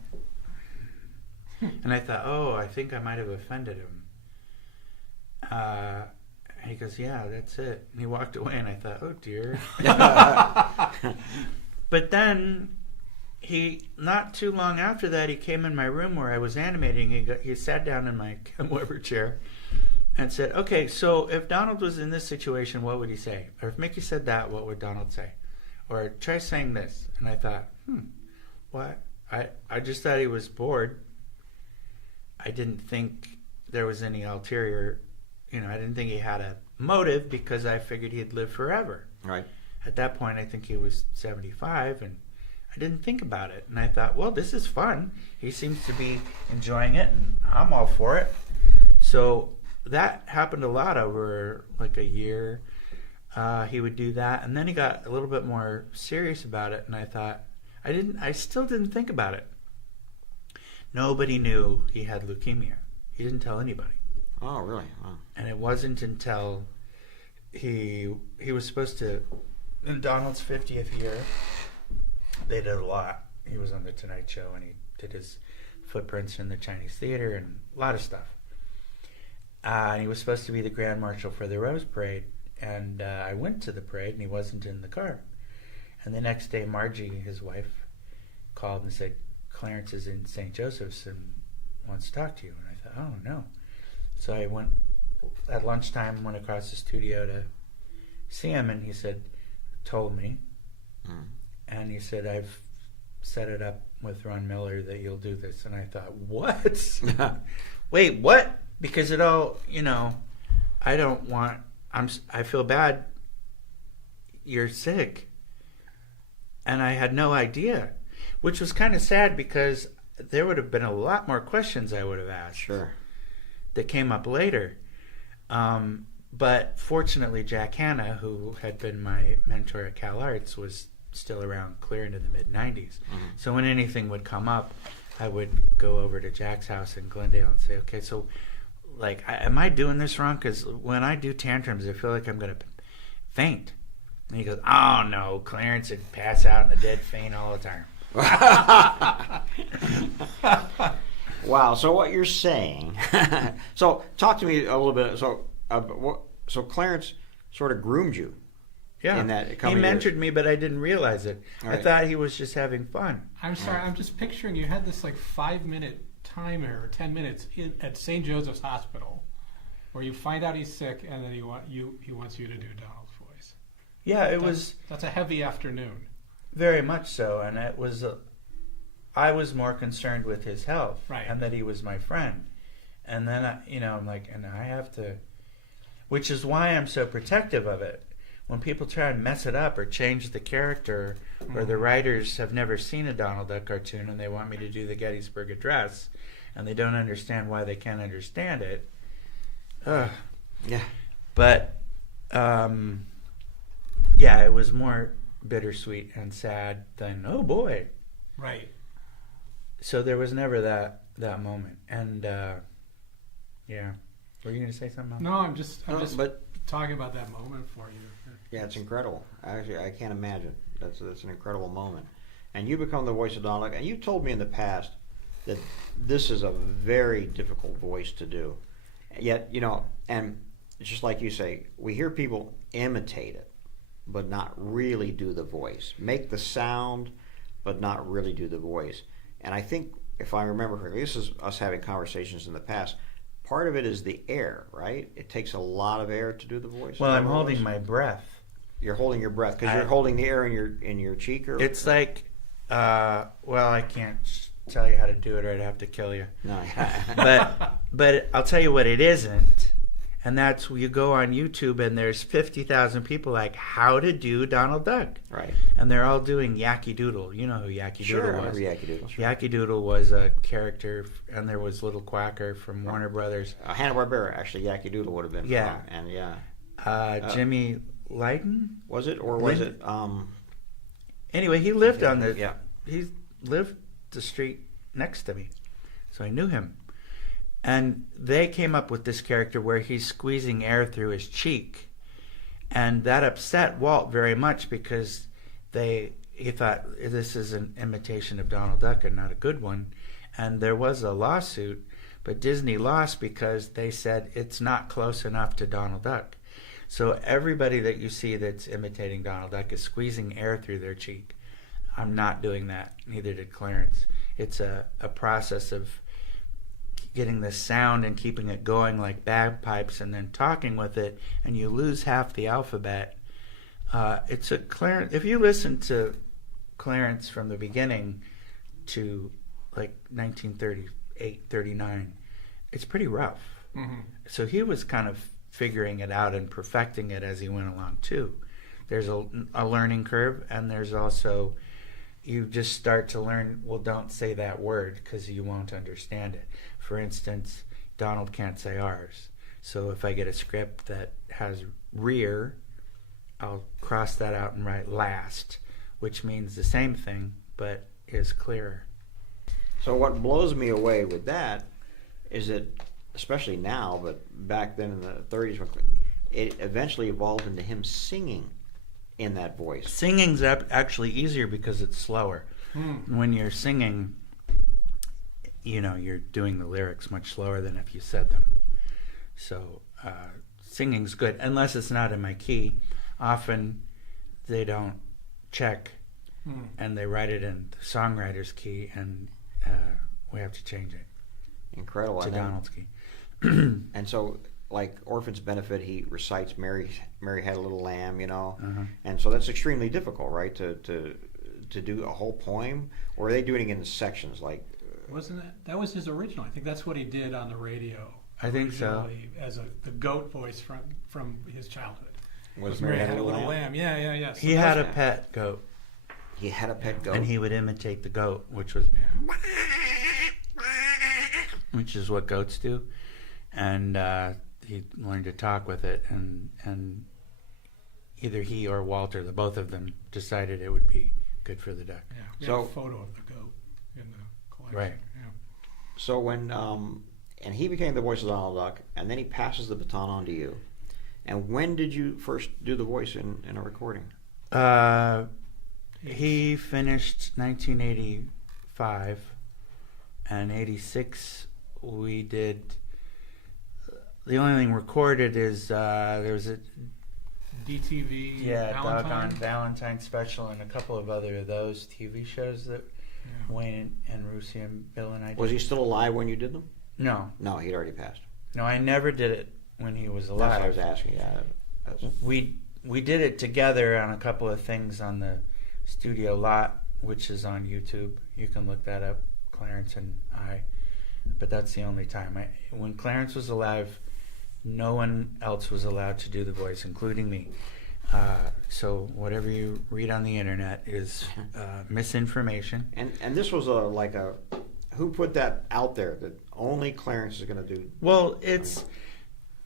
and I thought, oh, I think I might have offended him. And he goes, yeah, that's it. And he walked away, and I thought, oh dear. But then not too long after that, he came in my room where I was animating. He sat down in my Ken Weber chair and said, okay, so if Donald was in this situation, what would he say? Or if Mickey said that, what would Donald say? Or try saying this. And I thought, what? I just thought he was bored. I didn't think there was any ulterior, I didn't think he had a motive, because I figured he'd live forever. Right. At that point, I think he was 75, and I didn't think about it. And I thought, well, this is fun. He seems to be enjoying it, and I'm all for it. So that happened a lot over like a year. He would do that, and then he got a little bit more serious about it, and I thought, I still didn't think about it. Nobody knew he had leukemia. He didn't tell anybody. Oh, really? Wow. And it wasn't until he was supposed to, in Donald's 50th year, they did a lot. He was on the Tonight Show, and he did his footprints in the Chinese theater and a lot of stuff. And he was supposed to be the Grand Marshal for the Rose Parade, and I went to the parade, and he wasn't in the car. And the next day, Margie, his wife, called and said, Clarence is in St. Joseph's and wants to talk to you. And I thought, oh, no. So I went, at lunchtime, went across the studio to see him, and he told me, and he said, I've set it up with Ron Miller that you'll do this. And I thought, what? Wait, what? Because it all, I feel bad. You're sick. And I had no idea, which was kind of sad because there would have been a lot more questions I would have asked. Sure. That came up later. But fortunately, Jack Hanna, who had been my mentor at Cal Arts, was still around clear into the mid-'90s. So when anything would come up, I would go over to Jack's house in Glendale and say, okay, so am I doing this wrong? Because when I do tantrums, I feel like I'm going to faint. And he goes, oh, no, Clarence would pass out in a dead faint all the time. Wow. So what you're saying? So talk to me a little bit. So Clarence sort of groomed you. Yeah. In that he mentored me, but I didn't realize it. Right. I thought he was just having fun. I'm sorry. I'm just picturing you had this 5-minute timer or 10 minutes at St. Joseph's Hospital, where you find out he's sick, and then he wants you to do Donald's voice. Yeah, that's a heavy afternoon. Very much so, and it was. I was more concerned with his health, right, and that he was my friend, and then I'm like, and I have to, which is why I'm so protective of it. When people try and mess it up or change the character, or the writers have never seen a Donald Duck cartoon and they want me to do the Gettysburg Address, and they don't understand why they can't understand it. Yeah. But it was more bittersweet and sad than, oh boy. Right. So there was never that moment. And yeah. Were you going to say something else? No, I'm just talking about that moment for you. Yeah, it's incredible. Actually, I can't imagine. That's an incredible moment. And you become the voice of Donald Duck. And you told me in the past that this is a very difficult voice to do. Yet, and it's just like you say, we hear people imitate it, but not really do the voice. Make the sound, but not really do the voice. And I think, if I remember correctly, this is us having conversations in the past, part of it is the air, right? It takes a lot of air to do the voice. Well, I'm holding my breath. You're holding your breath because you're holding the air in your cheek, or it's like, I can't tell you how to do it, or I'd have to kill you. No, but I'll tell you what it isn't, and that's you go on YouTube and there's 50,000 people like how to do Donald Duck, right? And they're all doing Yankee Doodle. You know who Yankee Doodle was? Sure, I remember Yankee Doodle. Sure. Yankee Doodle was a character, and there was Little Quacker from Warner Brothers. Hanna-Barbera, actually, Yankee Doodle would have been. Yeah, from, and Jimmy Lydon, was it, or was it? Anyway, he lived on the. Yeah, he lived the street next to me, so I knew him. And they came up with this character where he's squeezing air through his cheek, and that upset Walt very much because he thought this is an imitation of Donald Duck and not a good one, and there was a lawsuit, but Disney lost because they said it's not close enough to Donald Duck. So everybody that you see that's imitating Donald Duck is squeezing air through their cheek. I'm not doing that. Neither did Clarence. It's a process of getting the sound and keeping it going like bagpipes and then talking with it, and you lose half the alphabet. Clarence. If you listen to Clarence from the beginning to like 1938, 39, it's pretty rough. Mm-hmm. So he was kind of figuring it out and perfecting it as he went along too. There's a learning curve, and there's also you just start to learn, well, don't say that word because you won't understand it. For instance, Donald can't say ours. So if I get a script that has rear, I'll cross that out and write last, which means the same thing but is clearer. So what blows me away with that is that, especially now, but back then in the 30s, it eventually evolved into him singing in that voice. Singing's actually easier because it's slower. When you're singing, you're doing the lyrics much slower than if you said them. So singing's good, unless it's not in my key. Often they don't check, and they write it in the songwriter's key, and we have to change it. Incredible. To Donald's key. And so, like Orphan's Benefit, he recites Mary Had a Little Lamb, and so that's extremely difficult, right? To do a whole poem, or are they doing it in sections? Like, wasn't that was his original? I think that's what he did on the radio. I think so. As the goat voice from his childhood. Was Mary Had a Little Lamb? Yeah. So he had a pet goat. He had a pet goat, and he would imitate the goat, which was, which is what goats do, and he learned to talk with it, and either he or Walter, the both of them, decided it would be good for the duck. Yeah, we have a photo of the goat in the collection. Right. Yeah. So when and he became the voice of Donald Duck, and then he passes the baton on to you. And when did you first do the voice in a recording? He finished 1985, and 86 we did. The only thing recorded is there was a DTV Doggone Valentine special and a couple of other of those TV shows that Wayne and Rusey and Bill and I did. Was he still alive when you did them? No. No, he'd already passed. No, I never did it when he was alive. That's what I was asking. Yeah. We did it together on a couple of things on the studio lot, which is on YouTube. You can look that up, Clarence and I. But that's the only time. When Clarence was alive, no one else was allowed to do the voice, including me. So whatever you read on the internet is misinformation. And this was who put that out there that only Clarence is going to do? Well, it's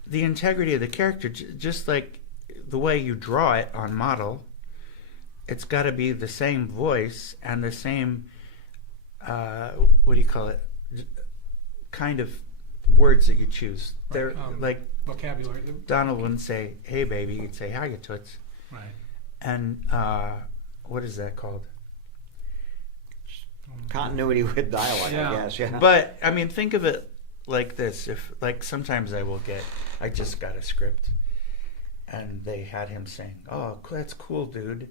the integrity of the character, just like the way you draw it on model. It's got to be the same voice and the same, what do you call it, kind of words that you choose. They're like vocabulary. Donald wouldn't say, "Hey, baby." He'd say, "How you toots?" Right. And what is that called? Continuity with dialogue, Yeah. I guess. Yeah. But I mean, think of it like this: if sometimes I just got a script, and they had him saying, "Oh, that's cool, dude."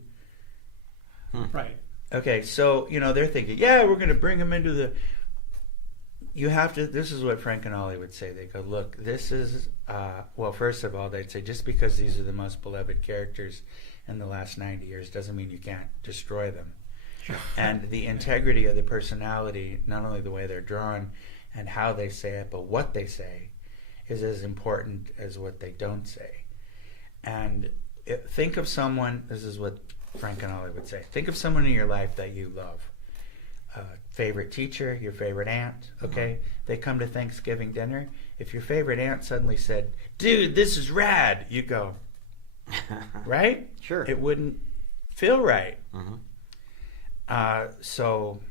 Right. Okay, so they're thinking, "Yeah, we're going to bring him into the." You have to. This is what Frank and Ollie would say. They go, "Look, this is." Well, first of all, they'd say just because these are the most beloved characters in the last 90 years doesn't mean you can't destroy them. Sure. And the integrity of the personality, not only the way they're drawn and how they say it, but what they say, is as important as what they don't say. And think of someone. This is what Frank and Ollie would say. Think of someone in your life that you love. Favorite teacher, your favorite aunt, okay? They come to Thanksgiving dinner. If your favorite aunt suddenly said, "Dude, this is rad," you go, right? Sure. It wouldn't feel right. Mm-hmm. So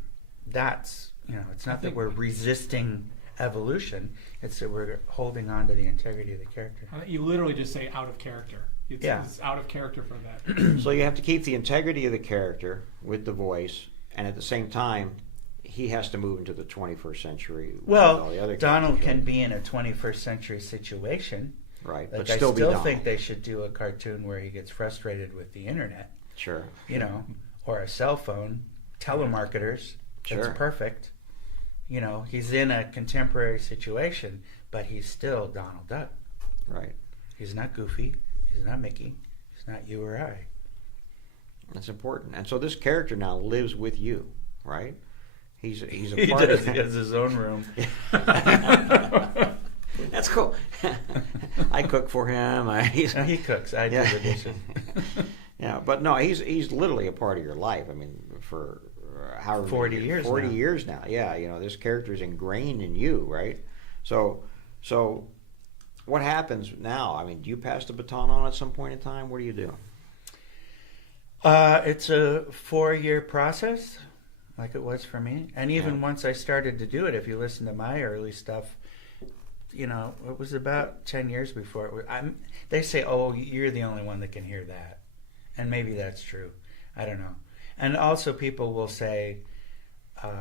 that's, it's not that we're resisting evolution. It's that we're holding on to the integrity of the character. You literally just say out of character. It's out of character for that. So you have to keep the integrity of the character with the voice, and at the same time, he has to move into the 21st century. Well, all the other Donald characters, can be in a 21st century situation. right? Like, But I still be Donald. think they should do a cartoon where he gets frustrated with the internet, Sure. Or a cell phone, telemarketers. Sure. That's perfect. He's in a contemporary situation, but he's still Donald Duck. Right. He's not Goofy. He's not Mickey. He's not you or I. That's important. And so this character now lives with you, right? He's a He part does. of He has his own room. That's cool. I cook for him. He cooks. I do the dishes. Yeah, but no, he's literally a part of your life. I mean, for however 40 years 40 now. years now. Yeah, this character is ingrained in you, right? So what happens now? I mean, do you pass the baton on at some point in time? What do you do? It's a 4-year process, like it was for me. And even once I started to do it, if you listen to my early stuff, it was about 10 years before. They say, oh, you're the only one that can hear that. And maybe that's true. I don't know. And also people will say,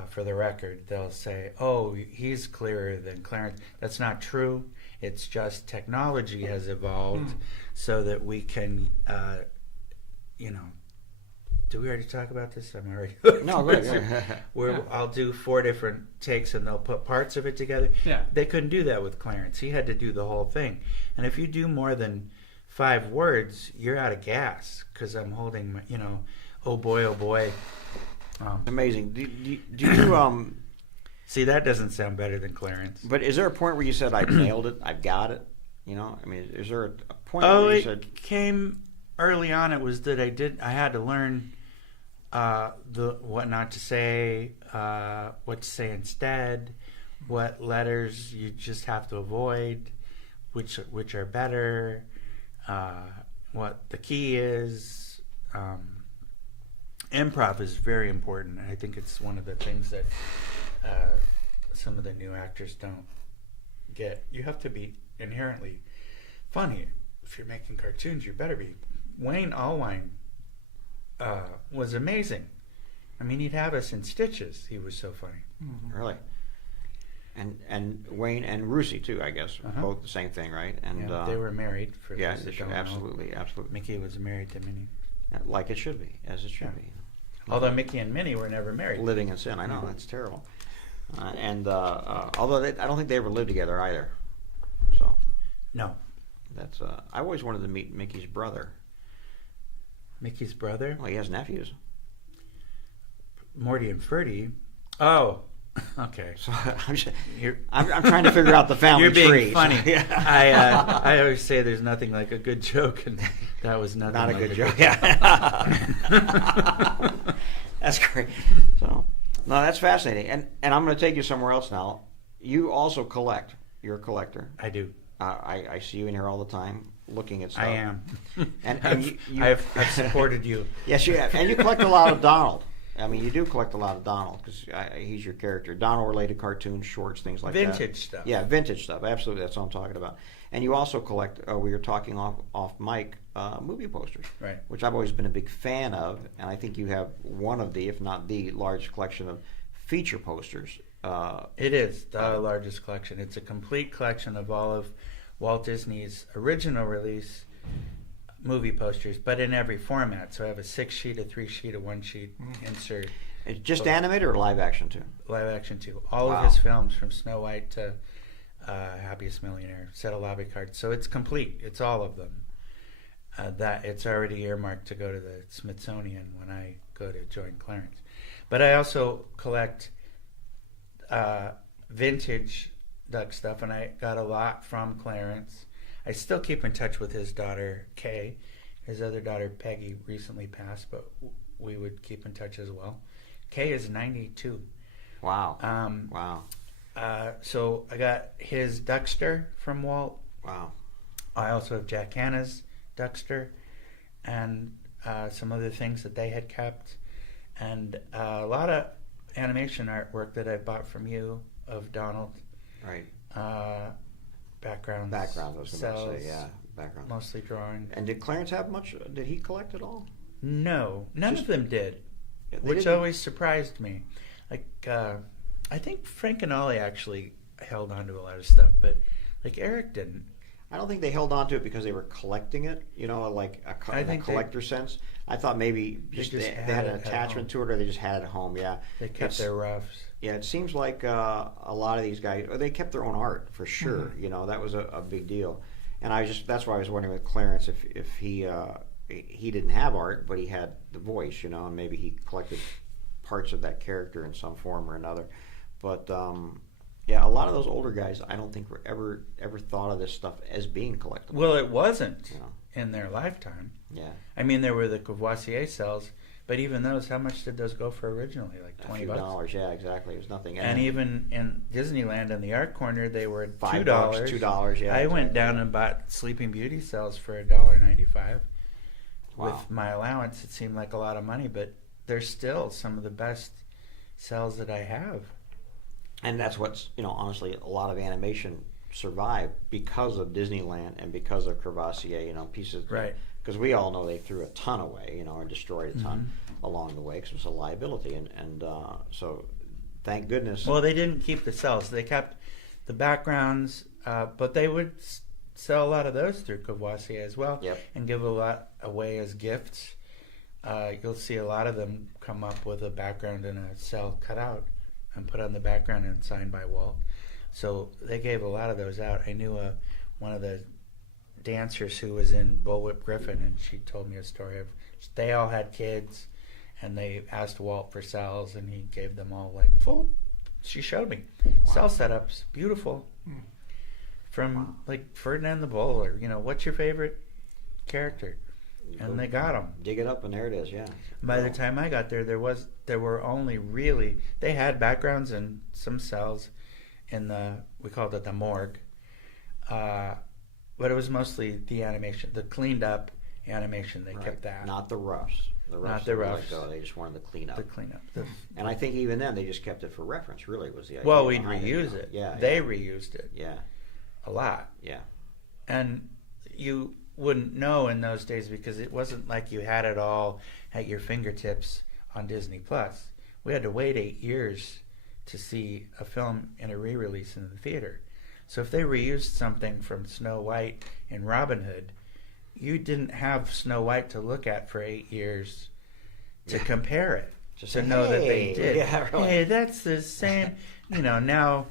for the record, they'll say, oh, he's clearer than Clarence. That's not true. It's just technology has evolved so that we can, did we already talk about this? I'm already... No, good. Where I'll do 4 different takes and they'll put parts of it together. Yeah. They couldn't do that with Clarence. He had to do the whole thing. And if you do more than 5 words, you're out of gas because I'm holding my, oh boy. Amazing. Do you See, that doesn't sound better than Clarence. But is there a point where you said, I've nailed it, I've got it? Is there a point Oh, where you it said... came early on. It was that I had to learn what not to say, what to say instead, what letters you just have to avoid, which are better, what the key is. Improv is very important. I think it's one of the things that some of the new actors don't get. You have to be inherently funny. If you're making cartoons, you better be. Wayne Allwine was amazing. I mean, he'd have us in stitches. He was so funny. Mm-hmm. Really? And Wayne and Rusey, too, I guess. Both the same thing, right? And they were married. For yes, those that don't know. absolutely. Mickey was married to Minnie. Like it should be, as it should be. Although Mickey and Minnie were never married. Living in sin, I know, that's terrible. Although I don't think they ever lived together either. So No. that's I always wanted to meet Mickey's brother. Mickey's brother? Well, he has nephews. Morty and Ferdy. Oh, okay. So I'm trying to figure out the family You're being tree. funny. So, yeah. I always say there's nothing like a good joke, and that was nothing. Not a like good joke. Yeah. That's great. So, no, that's fascinating. And I'm going to take you somewhere else now. You also collect. You're a collector. I do. I see you in here all the time looking at stuff. I am. And I've supported you. Yes, you have. And you collect a lot of Donald. I mean, you do collect a lot of Donald because he's your character. Donald-related cartoons, shorts, things like that. Vintage stuff. Yeah, vintage stuff. Absolutely, that's what I'm talking about. And you also collect, we were talking off mic, movie posters. Right. Which I've always been a big fan of. And I think you have one of the, if not the large collection of feature posters. It is the largest collection. It's a complete collection of all of Walt Disney's original release movie posters, but in every format. So I have a 6-sheet, a 3-sheet, a 1-sheet insert. It's just animated or live action too? Live action too. All Wow. of his films, from Snow White to Happiest Millionaire, set of lobby cards. So it's complete. It's all of them. That it's already earmarked to go to the Smithsonian when I go to join Clarence. But I also collect vintage duck stuff, and I got a lot from Clarence. I still keep in touch with his daughter, Kay. His other daughter, Peggy, recently passed, but we would keep in touch as well. Kay is 92. Wow. Wow. So I got his Duckster from Walt. Wow. I also have Jack Hanna's Duckster and some other things that they had kept. And a lot of animation artwork that I bought from you of Donald. Right. Backgrounds. Background, I was going to say, yeah. Background. Mostly drawing. And did Clarence have much? Did he collect at all? No, none of them did, which didn't. always surprised me. Like, I think Frank and Ollie actually held on to a lot of stuff, but like Eric didn't. I don't think they held on to it because they were collecting it, like in a collector sense. I thought maybe just they had an attachment to it, or they just had it at home. Yeah, they kept their roughs. Yeah, it seems like a lot of these guys, they kept their own art for sure. Mm-hmm. That was a big deal. And that's why I was wondering with Clarence if he didn't have art, but he had the voice, and maybe he collected parts of that character in some form or another. But yeah, a lot of those older guys, I don't think were ever thought of this stuff as being collectible. Well, it wasn't in their lifetime. Yeah. I mean, there were the Courvoisier cells, but even those, how much did those go for originally? Like $20? $20, yeah, exactly. It was nothing. And even in Disneyland in the art corner, they were $2. $2, yeah. I went down and bought Sleeping Beauty cells for $1.95. Wow. With my allowance, it seemed like a lot of money, but they're still some of the best cells that I have. And that's what's, honestly, a lot of animation survive because of Disneyland and because of Crevassier, pieces. Right. Because we all know they threw a ton away, or destroyed a ton along the way because it was a liability. And so thank goodness. Well, they didn't keep the cells. They kept the backgrounds, but they would sell a lot of those through Crevassier as well, and give a lot away as gifts. You'll see a lot of them come up with a background and a cell cut out and put on the background and signed by Walt. So they gave a lot of those out. I knew one of the dancers who was in Bullwhip Griffin, and she told me a story of they all had kids, and they asked Walt for cells, and he gave them all like full. She showed me cell setups, beautiful, from like Ferdinand the Bull, or what's your favorite character, and they got them. Dig it up, and there it is. Yeah. By the time I got there, there were only really they had backgrounds and some cells in we called it the morgue, but it was mostly the animation, the cleaned up animation. They kept that, not the roughs. Not the roughs. They just wanted the cleanup. The cleanup. And I think even then they just kept it for reference. Really, was the idea. Well, we'd reuse it. Yeah. They reused it. Yeah. A lot. Yeah. And you wouldn't know in those days because it wasn't like you had it all at your fingertips on Disney Plus. We had to wait 8 years to see a film in a re-release in the theater. So if they reused something from Snow White and Robin Hood, you didn't have Snow White to look at for 8 years to compare it, just to know that they did. Yeah, really. Hey, that's the same. Now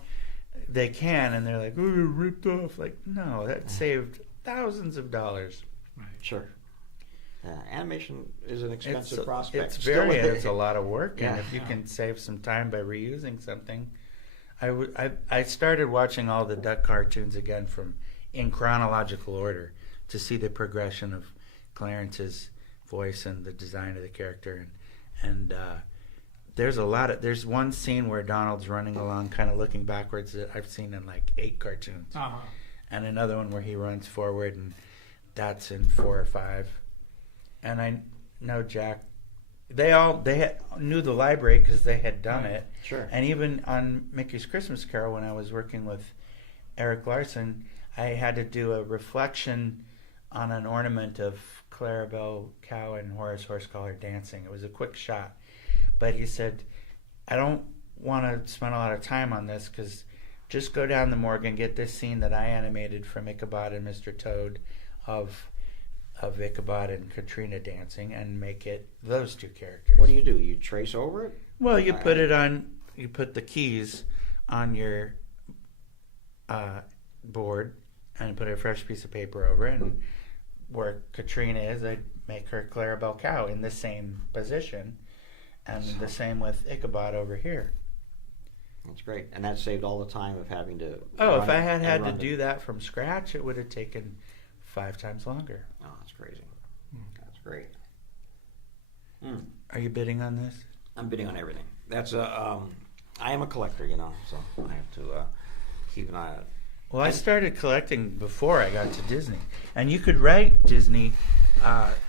they can, and they're like, "Oh, ripped off." Like, no, that saved thousands of dollars. Right. Sure. Animation is an expensive prospect. It's a lot of work, and if you can save some time by reusing something, I started watching all the Duck cartoons again in chronological order to see the progression of Clarence's voice and the design of the character, and there's one scene where Donald's running along, kind of looking backwards that I've seen in like 8 cartoons, and another one where he runs forward, and that's in 4 or 5. And I know Jack. They knew the library because they had done it. Sure. And even on Mickey's Christmas Carol, when I was working with Eric Larson, I had to do a reflection on an ornament of Clarabelle Cow and Horace Horsecollar dancing. It was a quick shot. But he said, I don't want to spend a lot of time on this because just go down the morgue and get this scene that I animated from Ichabod and Mr. Toad of Ichabod and Katrina dancing and make it those 2 characters. What do? You trace over it? Well, you put the keys on your board and put a fresh piece of paper over it, and where Katrina is, I'd make her Clarabelle Cow in the same position, and the same with Ichabod over here. That's great. And that saved all the time of having to... if I had to do that from scratch, it would have taken 5 times longer. Oh, that's crazy. That's great. Are you bidding on this? I'm bidding on everything. That's I am a collector, so I have to keep an eye on it. Well, I started collecting before I got to Disney. And you could write Disney.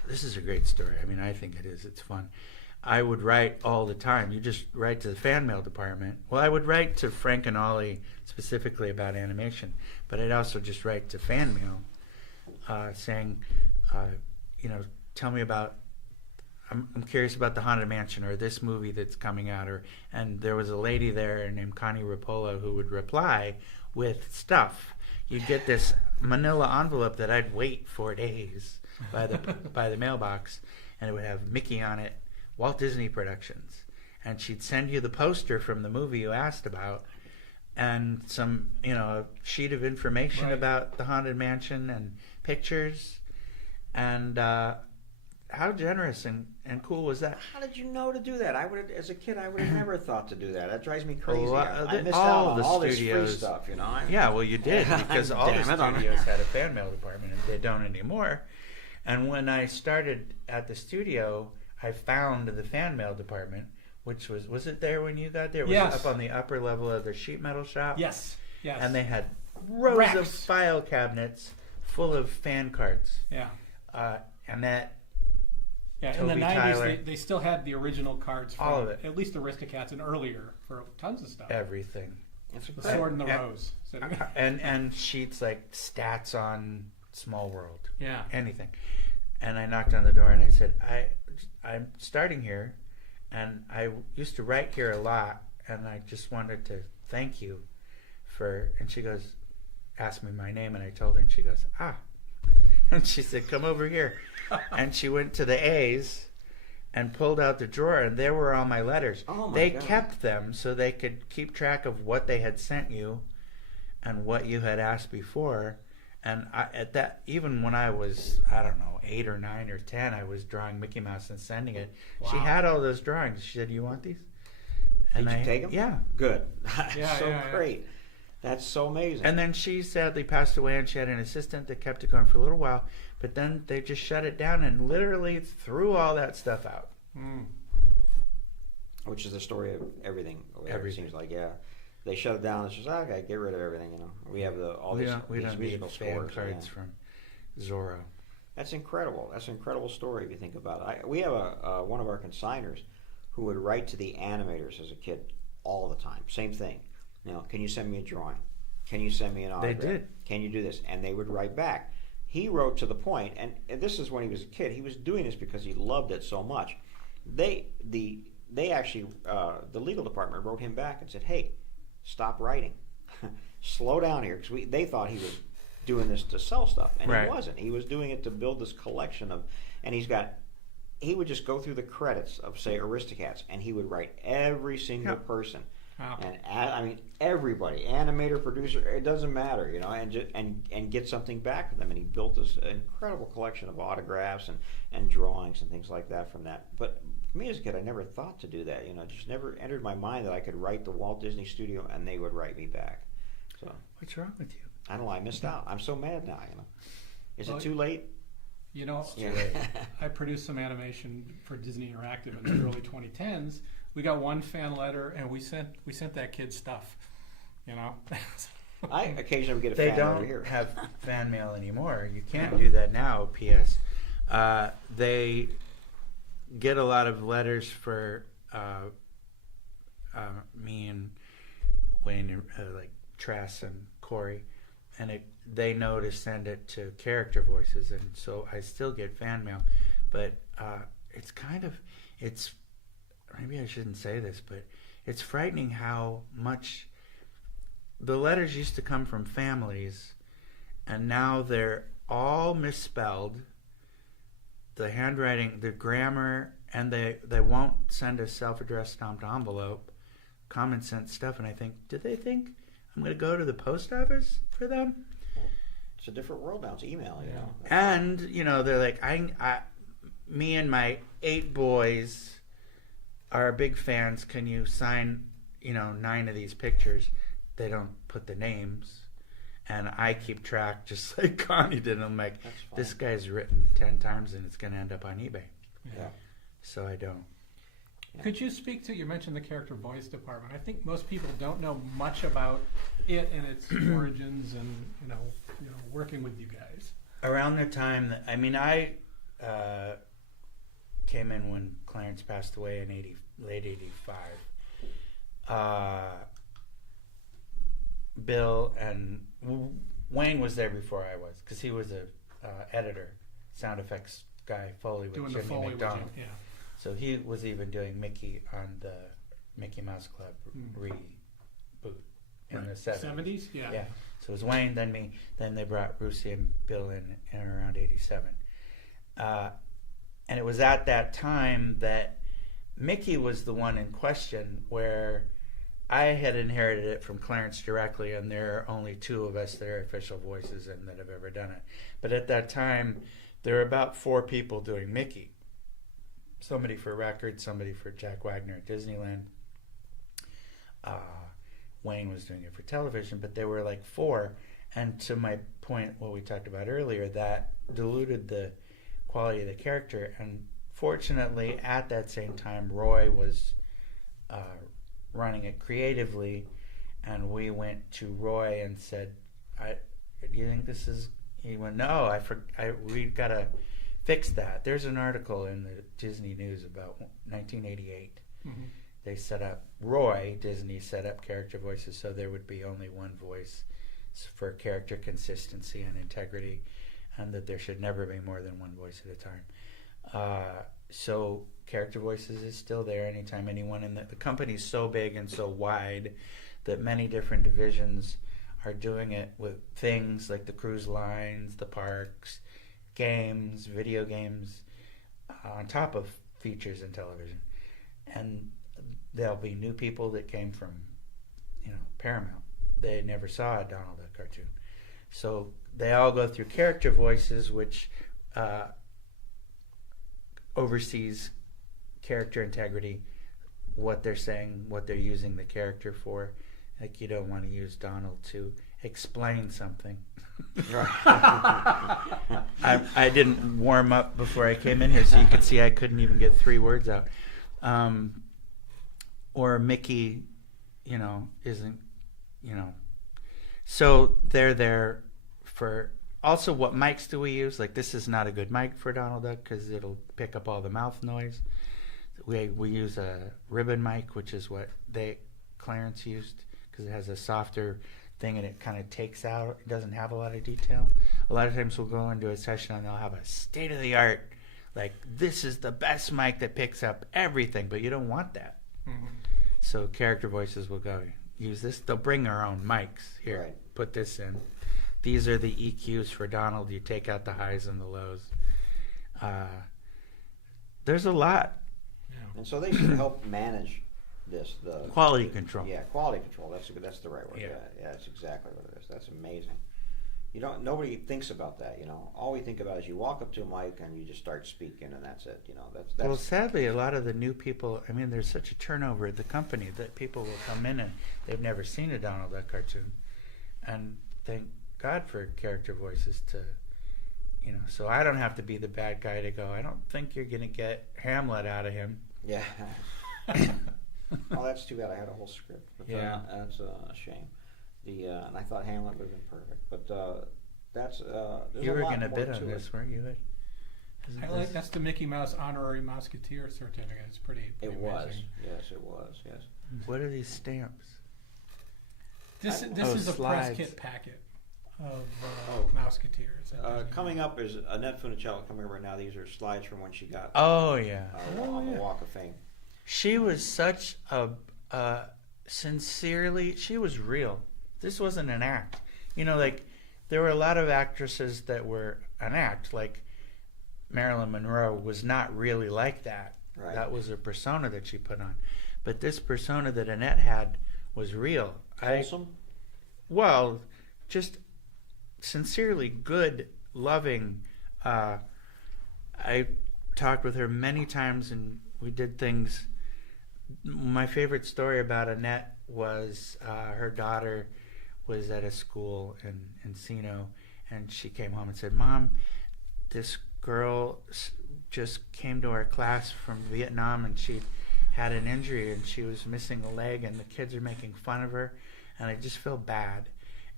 This is a great story. I mean, I think it is. It's fun. I would write all the time. You just write to the fan mail department. Well, I would write to Frank and Ollie specifically about animation, but I'd also just write to fan mail saying, tell me about, I'm curious about the Haunted Mansion or this movie that's coming out. And there was a lady there named Connie Rapolo who would reply with stuff. You'd get this manila envelope that I'd wait 4 days by the mailbox, and it would have Mickey on it, Walt Disney Productions, and she'd send you the poster from the movie you asked about, and some a sheet of information about the Haunted Mansion and pictures, and how generous and cool was that? How did you know to do that? As a kid, I would have never thought to do that. That drives me crazy. I missed out on all this free stuff, Yeah, well, you did, because all the studios had a fan mail department, and they don't anymore. And when I started at the studio, I found the fan mail department, which was it there when you got there? It was up on the upper level of the sheet metal shop. Yes. And they had rows of file cabinets full of fan cards. Yeah. And that. Yeah, Toby in the 90s, Tyler, they still had the original cards from all of it. At least Aristocats and earlier for tons of stuff. Everything. It's The Sword and the Rose. So, and sheets like stats on Small World. yeah. Anything. And I knocked on the door and I said, I'm starting here, and I used to write here a lot, and I just wanted to thank you for. And she goes, asked me my name, and I told her, and she goes, and she said, come over here. And she went to the A's and pulled out the drawer, and there were all my letters. Oh my they God. kept them so they could keep track of what they had sent you and what you had asked before. And at that, even when I was, I don't know, 8 or 9 or 10, I was drawing Mickey Mouse and sending it. Wow. She had all those drawings. She said, "You want these?" And Did you take them? Yeah. Good. Yeah, So yeah. great. That's so amazing. And then she sadly passed away, and she had an assistant that kept it going for a little while. But then they just shut it down and literally threw all that stuff out. Mm. Which is the story of everything. Everything. It seems like, yeah. They shut it down. It's just, okay, get rid of everything. We have all these, We these don't musical need fan scores. cards Yeah. from Zorro. That's incredible. That's an incredible story if you think about it. We have one of our consigners who would write to the animators as a kid all the time. Same thing. Can you send me a drawing? Can you send me an autograph? They did. Can you do this? And they would write back. He wrote to the point, and this is when he was a kid. He was doing this because he loved it so much. They actually, the legal department wrote him back and said, "Hey, stop writing. Slow down here," because they thought he was doing this to sell stuff, and Right. he wasn't. He was doing it to build this collection of, and he would just go through the credits of, say, Aristocats, and he would write every single person. Wow. And everybody, animator, producer, it doesn't matter, and get something back from them. And he built this incredible collection of autographs and drawings and things like that from that. But for me as a kid, I never thought to do that. Just never entered my mind that I could write the Walt Disney Studio and they would write me back. So What's wrong with you? I don't know. I missed out. I'm so mad now. Is Well, it too late? Yeah. I produced some animation for Disney Interactive in the early 2010s. We got one fan letter, and we sent that kid stuff. I occasionally get a They fan over don't here. have fan mail anymore. You can't do that now. P.S. They get a lot of letters for me and Wayne, like Trass and Corey, and they know to send it to character voices, and so I still get fan mail. But it's maybe I shouldn't say this, but it's frightening how much the letters used to come from families, and now they're all misspelled. The handwriting, the grammar, and they won't send a self-addressed stamped envelope, common sense stuff. And I think, do they think I'm going to go to the post office for them? It's a different world now. It's email, And they're like, me and my 8 boys are big fans. Can you sign 9 of these pictures? They don't put the names, and I keep track just like Connie did. I'm like, this guy's written 10 times and it's going to end up on eBay. Yeah. So I don't. Yeah. Could you speak to, you mentioned the character voice department. I think most people don't know much about it and its origins and, working with you guys. Around the time that, I came in when Clarence passed away in late 85. Bill and Wayne was there before I was, because he was a editor, sound effects guy, Foley with Doing the Jimmy Foley McDonald. with you, yeah. So he was even doing Mickey on the Mickey Mouse Club reboot in the 70s. 70s? Yeah. Yeah. So it was Wayne, then me, then they brought Brucey and Bill in around 87. And it was at that time that Mickey was the one in question, where I had inherited it from Clarence directly, and there are only 2 of us that are official voices and that have ever done it. But at that time, there were about 4 people doing Mickey. Somebody for record, somebody for Jack Wagner at Disneyland. Wayne was doing it for television, but there were like 4. And to my point, what we talked about earlier, that diluted the quality of the character. And fortunately, at that same time, Roy was running it creatively, and we went to Roy and said, do you think this is... He went, no, we got to fix that. There's an article in the Disney News about 1988 Disney set up character voices so there would be only one voice for character consistency and integrity, and that there should never be more than one voice at a time. So character voices is still there anytime anyone in the company's so big and so wide that many different divisions are doing it with things like the cruise lines, the parks, games, video games, on top of features and television. And there'll be new people that came from, Paramount. They never saw a Donald Duck cartoon. So they all go through character voices, which oversees character integrity, what they're saying, what they're using the character for. Like, you don't want to use Donald to explain something. I didn't warm up before I came in here, so you could see I couldn't even get 3 words out. Or Mickey, isn't, So they're there for... Also, what mics do we use? Like, this is not a good mic for Donald Duck because it'll pick up all the mouth noise. We use a ribbon mic, which is what Clarence used, because it has a softer thing and it kind of takes out. It doesn't have a lot of detail. A lot of times we'll go into a session and they'll have a state-of-the-art, like, this is the best mic that picks up everything, but you don't want that. Mm-hmm. So character voices will go, use this. They'll bring their own mics. Here, right. Put this in. These are the EQs for Donald. You take out the highs and the lows. There's a lot. Yeah. And so they should help manage this. The quality control. Yeah, quality control. That's the right word. Yeah, that's exactly what it is. That's amazing. Nobody thinks about that. All we think about is you walk up to a mic and you just start speaking, and that's it. That's well, sadly, a lot of the new people. I mean, there's such a turnover at the company that people will come in and they've never seen a Donald Duck cartoon, and thank God for character voices to, so I don't have to be the bad guy to go, I don't think you're going to get Hamlet out of him. Yeah. Well, that's too bad. I had a whole script. But, that's a shame. And I thought Hamlet would have been perfect. But that's... you were going to bid on this, weren't you? That's the Mickey Mouse Honorary Musketeer certificate. It's pretty amazing. Yes, it was. Yes. What are these stamps? This is a press kit packet of Mouseketeers. Coming up is Annette Funicello coming over now. These are slides from when she got on the Walk of Fame. She was such a sincerely, she was real. This wasn't an act. Like, there were a lot of actresses that were an act. Like, Marilyn Monroe was not really like that. Right. That was a persona that she put on. But this persona that Annette had was real. Wholesome? Well, just sincerely good, loving. I talked with her many times and we did things. My favorite story about Annette was her daughter was at a school in Encino, and she came home and said, Mom, this girl just came to our class from Vietnam and she had an injury and she was missing a leg and the kids are making fun of her and I just feel bad.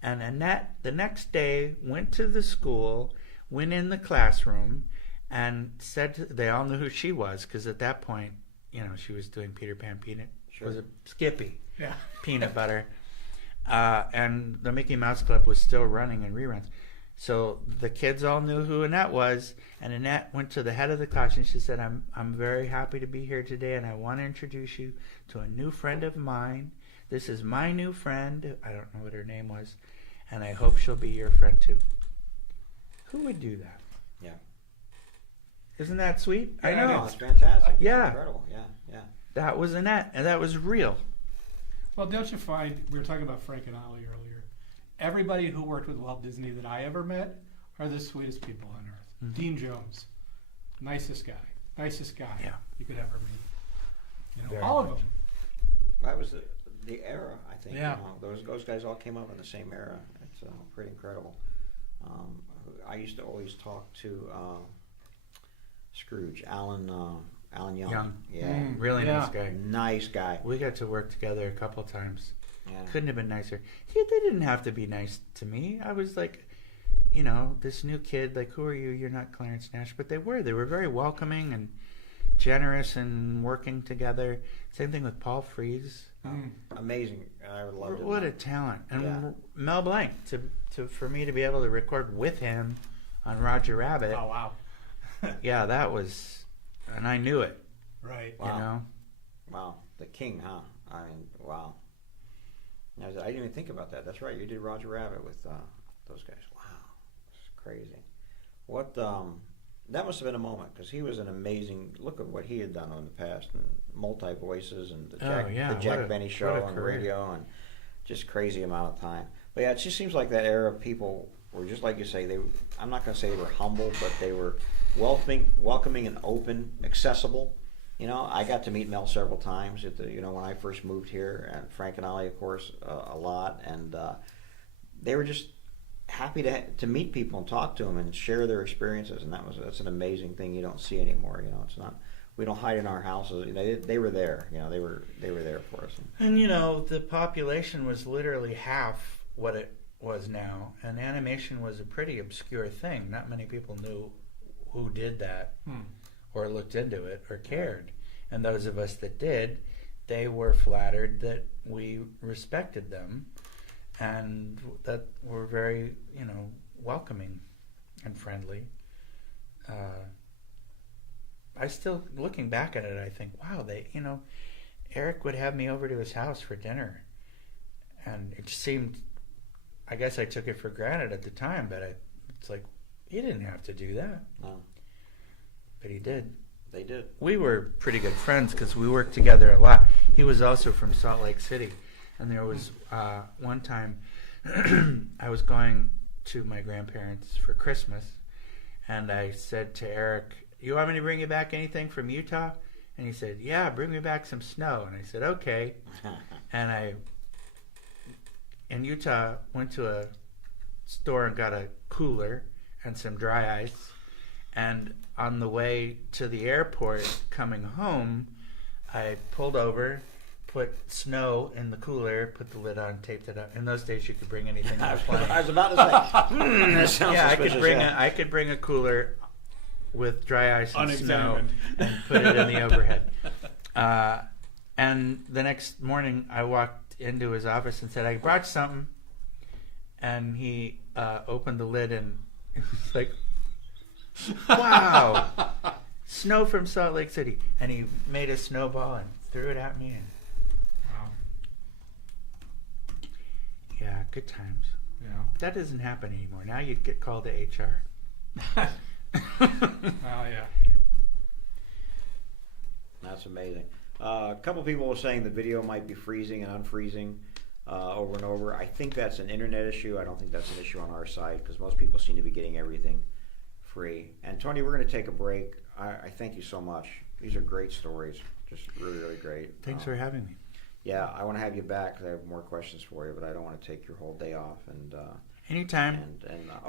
And Annette, the next day, went to the school, went in the classroom, and said they all knew who she was, because at that point, she was doing Peter Pan Peanut. Sure. Was it Skippy? Yeah. Peanut butter. And the Mickey Mouse Club was still running in reruns. So the kids all knew who Annette was, and Annette went to the head of the class and she said, I'm very happy to be here today, and I want to introduce you to a new friend of mine. This is my new friend. I don't know what her name was. And I hope she'll be your friend too. Who would do that? Yeah. Isn't that sweet? Yeah, I know. It's fantastic. Yeah. It's incredible. Yeah. That was Annette, and that was real. Well, don't you find, we were talking about Frank and Ollie earlier, everybody who worked with Walt Disney that I ever met are the sweetest people on earth. Mm-hmm. Dean Jones, nicest guy you could ever meet. All of them. That was the era, I think. Yeah. Those guys all came up in the same era. It's pretty incredible. I used to always talk to Scrooge, Alan Young. Yeah. Really nice guy. Nice guy. We got to work together a couple times. Yeah. Couldn't have been nicer. They didn't have to be nice to me. I was like, this new kid, like, who are you? You're not Clarence Nash. But they were very welcoming and generous in working together. Same thing with Paul Frees. Amazing. I would love to. What a talent. And Yeah. Mel Blanc, for me to be able to record with him on Roger Rabbit. Oh, wow. Yeah, that was, and I knew it, Right. Wow. you know. Wow, the king, huh? I mean, wow. I didn't even think about that. That's right. You did Roger Rabbit with those guys. Wow, it's crazy. What? That must have been a moment because he was an amazing. Look at what he had done in the past and multi voices and the Jack Benny show on the radio and just crazy amount of time. But yeah, it just seems like that era of people were just like you say. I'm not going to say they were humble, but they were welcoming and open, accessible. You know, I got to meet Mel several times at when I first moved here, and Frank and Ollie, of course, a lot, and they were just happy to meet people and talk to them and share their experiences, and that's an amazing thing you don't see anymore. You know, it's not, we don't hide in our houses. You know, they were there. You know, they were there for us. And you know, the population was literally half what it was now, and animation was a pretty obscure thing. Not many people knew who did that. Or looked into it or cared. And those of us that did, they were flattered that we respected them and that were very, welcoming and friendly. I still, looking back at it, I think, wow, Eric would have me over to his house for dinner. And it seemed, I guess I took it for granted at the time, but it's like, he didn't have to do that. No. But he did. They did. We were pretty good friends because we worked together a lot. He was also from Salt Lake City. And there was one time I was going to my grandparents for Christmas. And I said to Eric, you want me to bring you back anything from Utah? And he said, yeah, bring me back some snow. And I said, okay. And I, in Utah, went to a store and got a cooler and some dry ice. And on the way to the airport coming home, I pulled over, put snow in the cooler, put the lid on, taped it up. In those days, you could bring anything on the plane. I was about to say, that sounds yeah, suspicious. I could bring a cooler with dry ice and snow and put it in the overhead. And the next morning, I walked into his office and said, I brought something. And he opened the lid and it was like, wow, snow from Salt Lake City. And he made a snowball and threw it at me. And Wow. yeah, good times. Yeah. That doesn't happen anymore. Now you'd get called to HR. Oh, yeah. That's amazing. A couple people were saying the video might be freezing and unfreezing over and over. I think that's an internet issue. I don't think that's an issue on our side because most people seem to be getting everything free. And Tony, we're going to take a break. I thank you so much. These are great stories. Just really, really great. Thanks for having me. Yeah, I want to have you back because I have more questions for you, but I don't want to take your whole day off. And anytime.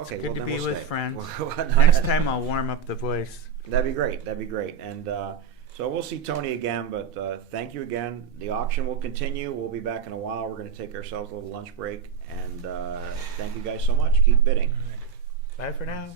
Okay, it's good to be with friends. Next Next time I'll warm up the voice. That'd be great. That'd be great. And so we'll see Tony again, but thank you again. The auction will continue. We'll be back in a while. We're going to take ourselves a little lunch break. And thank you guys so much. Keep bidding. Bye for now.